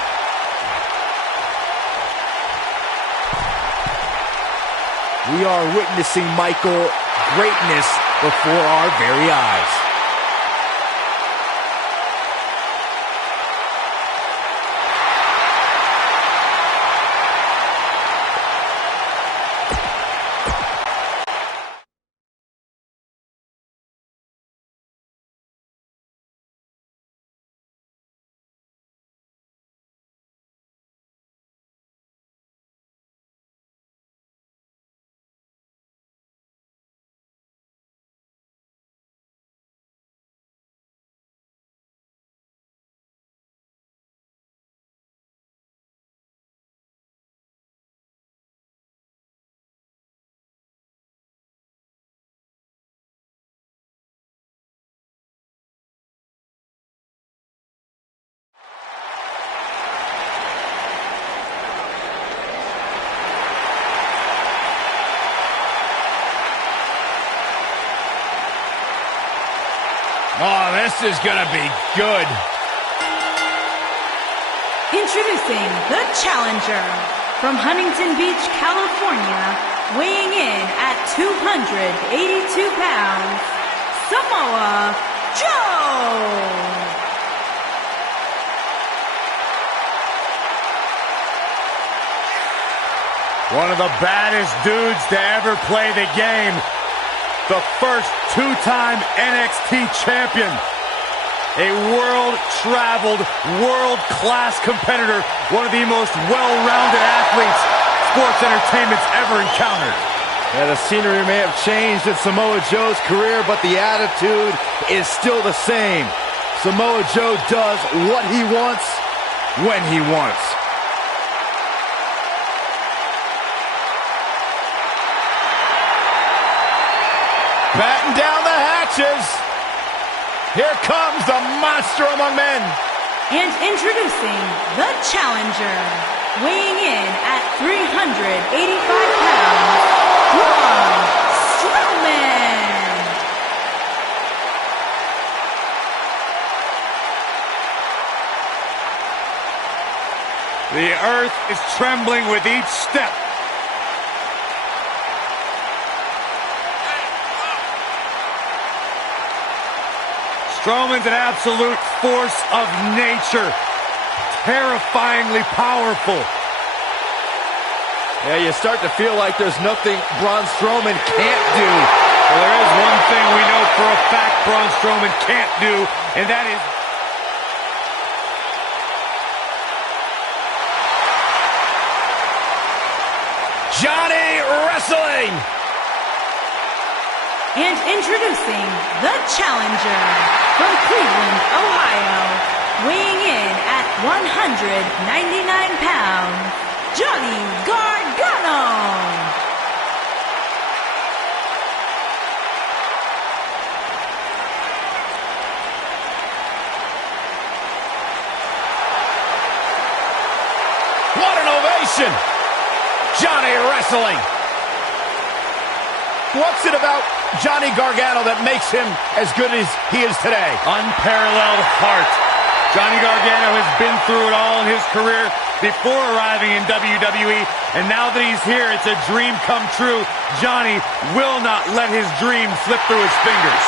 We are witnessing, Michael, greatness before our very eyes. Oh, this is gonna be good. Introducing the challenger from Huntington Beach, California, weighing in at 282 pounds, Samoa Joe. One of the baddest dudes to ever play the game. The first two-time NXT champion. A world-traveled, world-class competitor. One of the most well-rounded athletes sports entertainment's ever encountered. Yeah, the scenery may have changed in Samoa Joe's career, but the attitude is still the same. Samoa Joe does what he wants, when he wants. Batten down the hatches. Here comes the monster among men. And introducing the challenger, weighing in at 385 pounds, Braun Strowman. The earth is trembling with each step. Strowman's an absolute force of nature. Terrifyingly powerful. Yeah, you start to feel like there's nothing Braun Strowman can't do. Well, there is one thing we know for a fact Braun Strowman can't do, and that is... Johnny Wrestling. And introducing the challenger from Cleveland, Ohio, weighing in at 199 pounds, Johnny Gargano. What an ovation. Johnny Wrestling. What's it about Johnny Gargano that makes him as good as he is today? Unparalleled heart. Johnny Gargano has been through it all in his career before arriving in WWE, and now that he's here, it's a dream come true. Johnny will not let his dream slip through his fingers.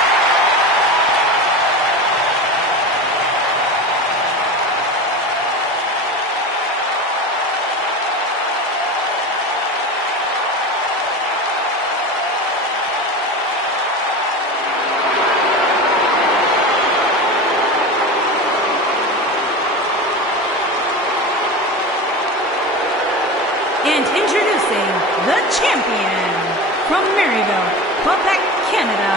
And introducing the champion from Maryville, Quebec, Canada,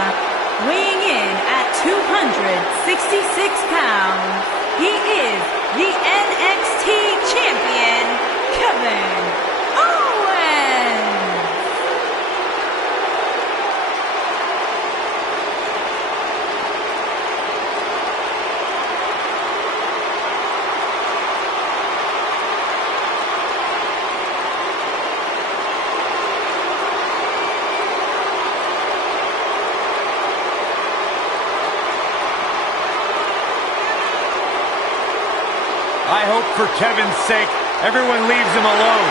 weighing in at 266 pounds, he is the NXT champion, Kevin Owens. I hope for Kevin's sake, everyone leaves him alone.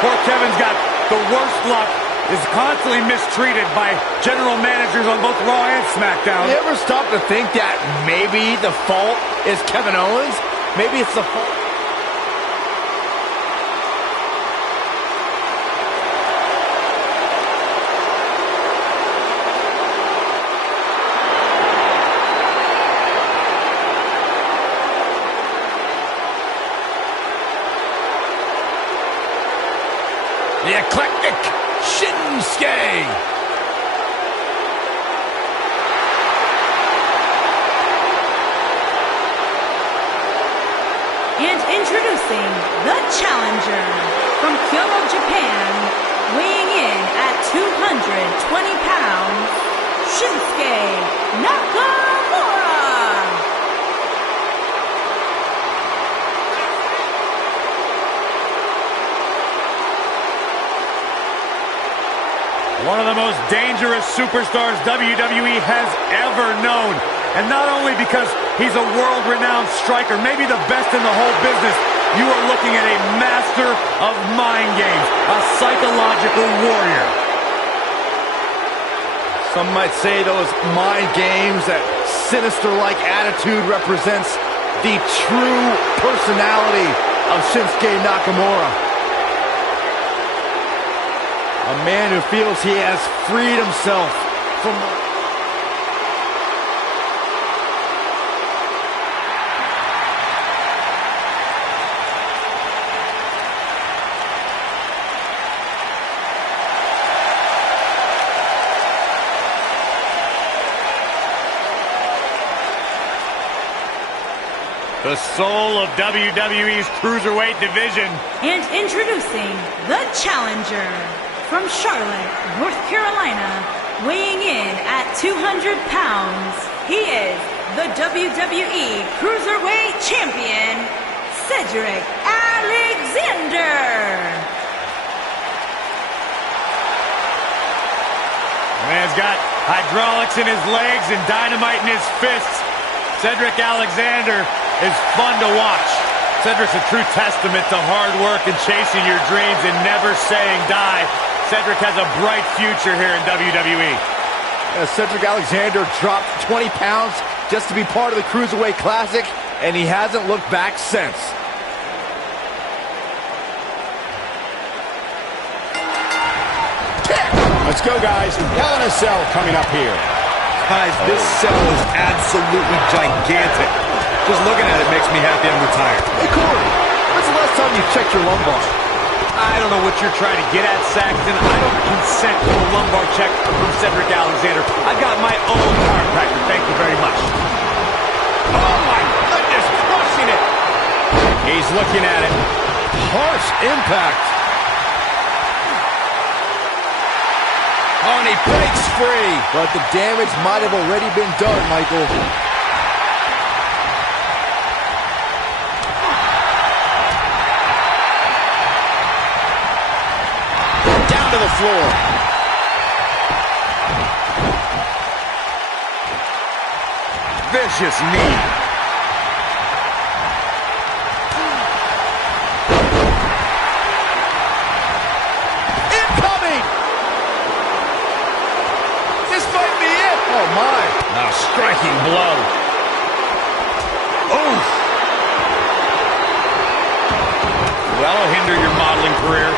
Poor Kevin's got the worst luck, is constantly mistreated by general managers on both Raw and SmackDown. You ever stop to think that maybe the fault is Kevin Owens? Maybe it's the fault. The eclectic Shinsuke. And introducing the challenger from Kyoto, Japan, weighing in at 220 pounds, Shinsuke Nakamura. One of the most dangerous superstars WWE has ever known. And not only because he's a world-renowned striker, maybe the best in the whole business, you are looking at a master of mind games, a psychological warrior. Some might say those mind games, that sinister-like attitude represents the true personality of Shinsuke Nakamura. A man who feels he has freed himself from... The soul of WWE's Cruiserweight division. And introducing the challenger from Charlotte, North Carolina, weighing in at 200 pounds, he is the WWE Cruiserweight Champion, Cedric Alexander. Man's got hydraulics in his legs and dynamite in his fists. Cedric Alexander is fun to watch. Cedric's a true testament to hard work and chasing your dreams and never saying die. Cedric has a bright future here in WWE. Cedric Alexander dropped 20 pounds just to be part of the Cruiserweight Classic, and he hasn't looked back since. Let's go, guys. Hell in a Cell coming up here. Guys, this cell is absolutely gigantic. Just looking at it makes me happy I'm retired. Hey, Corey, when's the last time you checked your lumbar? I don't know what you're trying to get at, Saxton. I don't consent to a lumbar check from Cedric Alexander. I've got my own chiropractor. Thank you very much. Oh, my goodness, crushing it. He's looking at it. Harsh impact. Oh, and he breaks free. But the damage might have already been done, Michael. Down to the floor. Vicious knee. Incoming! This might be it. Oh, my. A striking blow. Oh! That'll hinder your modeling career.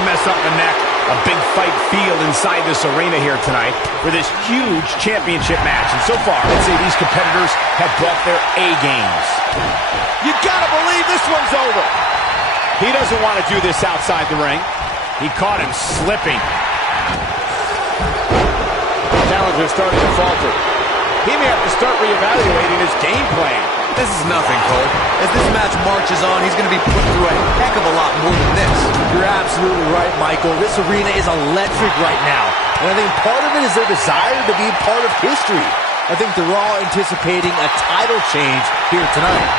Mess up the neck. A big fight feel inside this arena here tonight for this huge championship match. And so far, I'd say these competitors have brought their A games. You gotta believe this one's over. He doesn't want to do this outside the ring. He caught him slipping. Challenger starting to falter. He may have to start reevaluating his game plan. This is nothing, Cole. As this match marches on, he's going to be put through a heck of a lot more than this. You're absolutely right, Michael. This arena is electric right now. And I think part of it is their desire to be part of history. I think they're all anticipating a title change here tonight.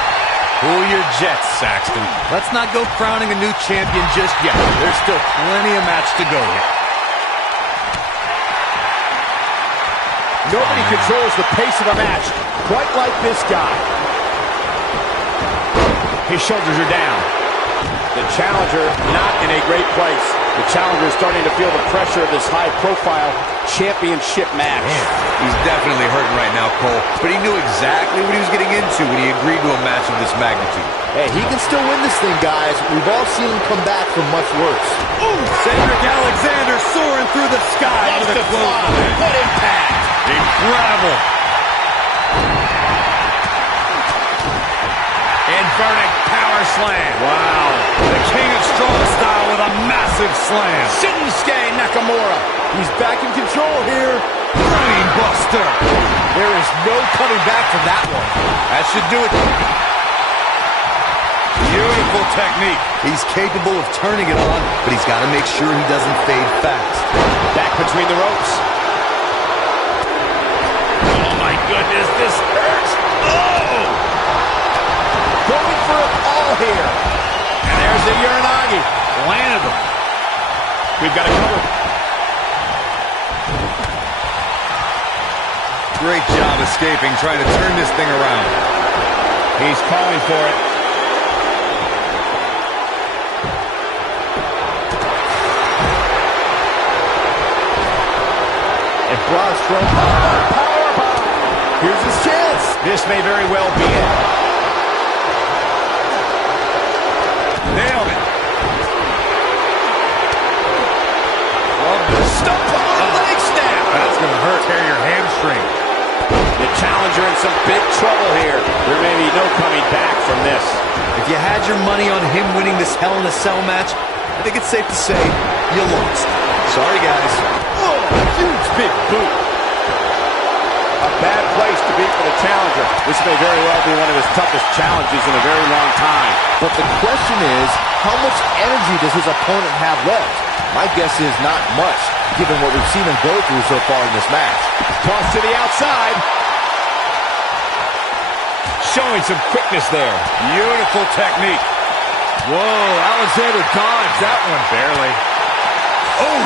Cool your jets, Saxton. Let's not go crowning a new champion just yet. There's still plenty of match to go here. Nobody controls the pace of a match quite like this guy. His shoulders are down. The challenger not in a great place. The challenger is starting to feel the pressure of this high-profile championship match. Man, he's definitely hurting right now, Cole. But he knew exactly what he was getting into when he agreed to a match of this magnitude. Hey, he can still win this thing, guys. We've all seen him come back from much worse. Ooh, Cedric Alexander soaring through the sky. Loves to fly. What impact. Incredible. Inverted power slam. Wow. The king of strong style with a massive slam. Shinsuke Nakamura. He's back in control here. Brain buster. There is no coming back from that one. That should do it. Beautiful technique. He's capable of turning it on, but he's got to make sure he doesn't fade fast. Back between the ropes. Oh, my goodness. This hurts. Oh! Going for it all here. There's the Uranagi. Landed him. We've got a cover. Great job escaping, trying to turn this thing around. He's calling for it. And Braun Strowman, powerbomb. Here's his chance. This may very well be it. Nailed it. Stump pummel leg snap. That's going to hurt. Tear your hamstring. The challenger in some big trouble here. There may be no coming back from this. If you had your money on him winning this Hell in a Cell match, I think it's safe to say you lost. Sorry, guys. Oh, huge big boot. A bad place to be for the challenger. This may very well be one of his toughest challenges in a very long time. But the question is, how much energy does his opponent have left? My guess is not much, given what we've seen him go through so far in this match. Toss to the outside. Showing some quickness there. Beautiful technique. Whoa, Alexander dodged that one. Barely. Oh!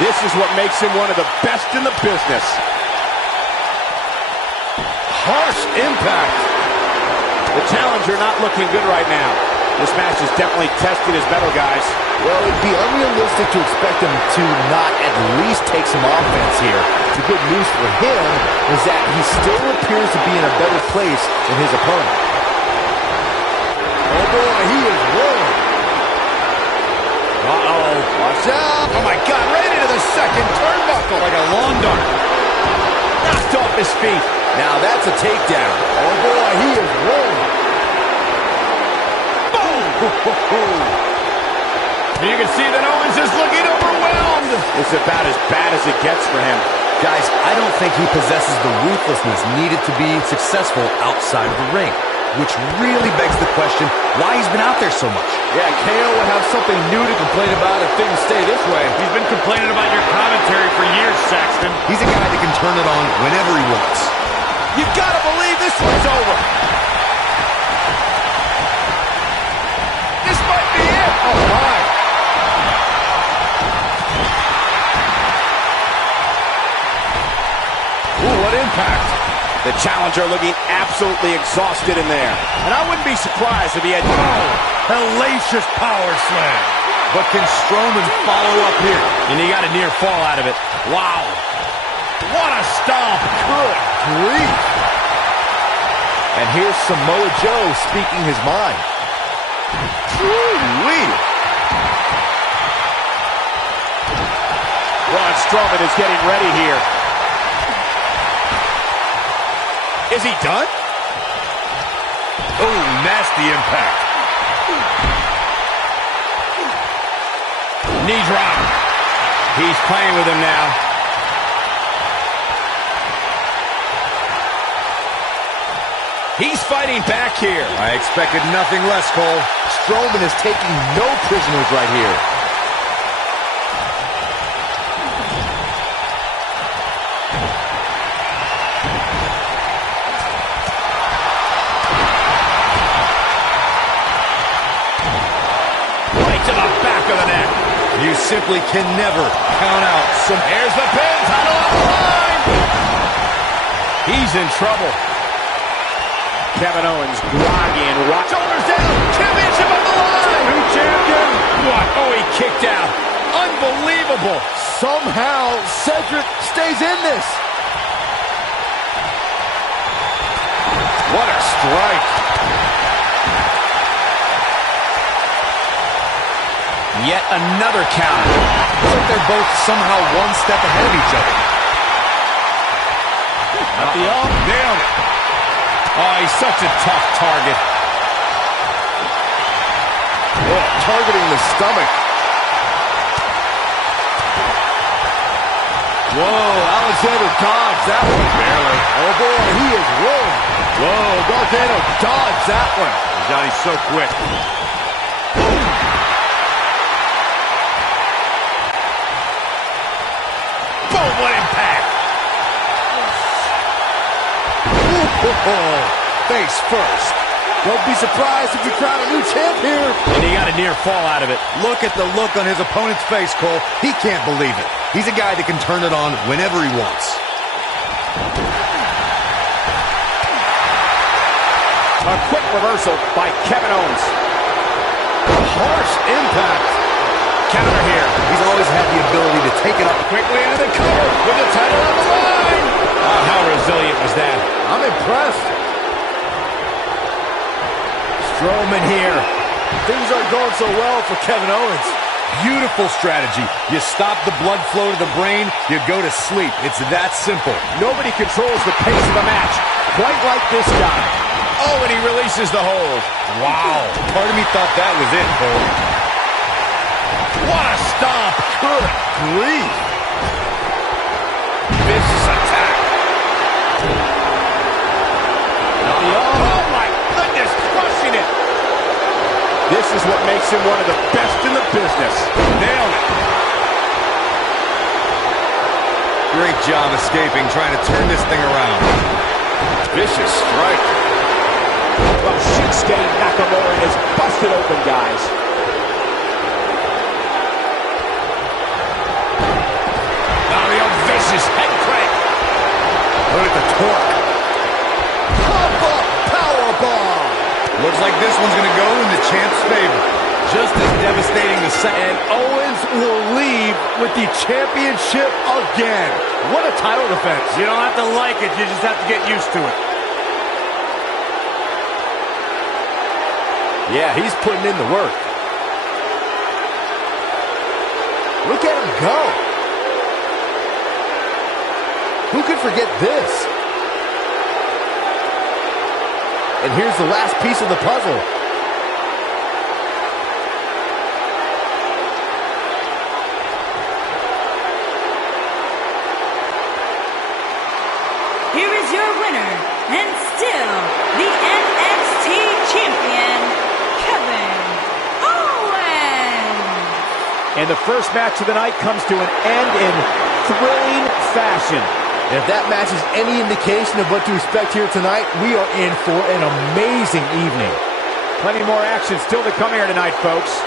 This is what makes him one of the best in the business. Harsh impact. The challenger not looking good right now. This match has definitely tested his mettle, guys. Well, it'd be unrealistic to expect him to not at least take some offense here. The good news for him is that he still appears to be in a better place than his opponent. Oh boy, he is rolling. Uh-oh. Watch out. Oh my God, right into the second turnbuckle. Like a lawn dart. Knocked off his feet. Now that's a takedown. Oh boy, he is rolling. You can see that Owens is looking overwhelmed. It's about as bad as it gets for him. Guys, I don't think he possesses the ruthlessness needed to be successful outside of the ring, which really begs the question why he's been out there so much. Yeah, KO will have something new to complain about if things stay this way. He's been complaining about your commentary for years, Saxton. He's a guy that can turn it on whenever he wants. You gotta believe this one's over. This might be it. Oh my. Ooh, what impact. The challenger looking absolutely exhausted in there. And I wouldn't be surprised if he had... Hellacious power slam. But can Strowman follow up here? And he got a near fall out of it. Wow. What a stomp. Good grief. And here's Samoa Joe speaking his mind. Woo-wee. Braun Strowman is getting ready here. Is he done? Oh, nasty impact. Knee drop. He's playing with him now. He's fighting back here. I expected nothing less, Cole. Strowman is taking no prisoners right here. Right to the back of the neck. You simply can never count out some... Here's the pin. Title on the line. He's in trouble. Kevin Owens groggy and rock. Shoulders down. Championship on the line. New champion. What? Oh, he kicked out. Unbelievable. Somehow, Cedric stays in this. What a strike. Yet another counter. Looks like they're both somehow one step ahead of each other. Not the arm. Nailed it. Oh, he's such a tough target. Oh, targeting the stomach. Whoa, Alexander dodged that one. Barely. Oh boy, he is rolling. Whoa, Gargano dodged that one. Johnny's so quick. Boom, what impact. Face first. Don't be surprised if you crown a new champ here. And he got a near fall out of it. Look at the look on his opponent's face, Cole. He can't believe it. He's a guy that can turn it on whenever he wants. A quick reversal by Kevin Owens. Harsh impact. Counter here. He's always had the ability to take it up Quickly into the cover with the title on the line. Oh, how resilient was that? I'm impressed. Strowman here. Things aren't going so well for Kevin Owens. Beautiful strategy. You stop the blood flow to the brain, you go to sleep. It's that simple. Nobody controls the pace of the match quite like this guy. Oh, and he releases the hold. Wow. Part of me thought that was it, Cole. What a stomp. Good grief. Vicious attack. Oh, my goodness, crushing it. This is what makes him one of the best in the business. Nailed it. Great job escaping, trying to turn this thing around. Vicious strike. Well, Shinsuke Nakamura is busted open, guys. Now the old vicious head crank. Look at the torque. Pop-up powerbomb. Looks like this one's going to go in the champ's favor. Just as devastating the second. And Owens will leave with the championship again. What a title defense. You don't have to like it, you just have to get used to it. Yeah, he's putting in the work. Look at him go. Who could forget this? And here's the last piece of the puzzle. Here is your winner, and still the NXT champion, Kevin Owens. And the first match of the night comes to an end in thrilling fashion. And if that match is any indication of what to expect here tonight, we are in for an amazing evening. Plenty more action still to come here tonight, folks.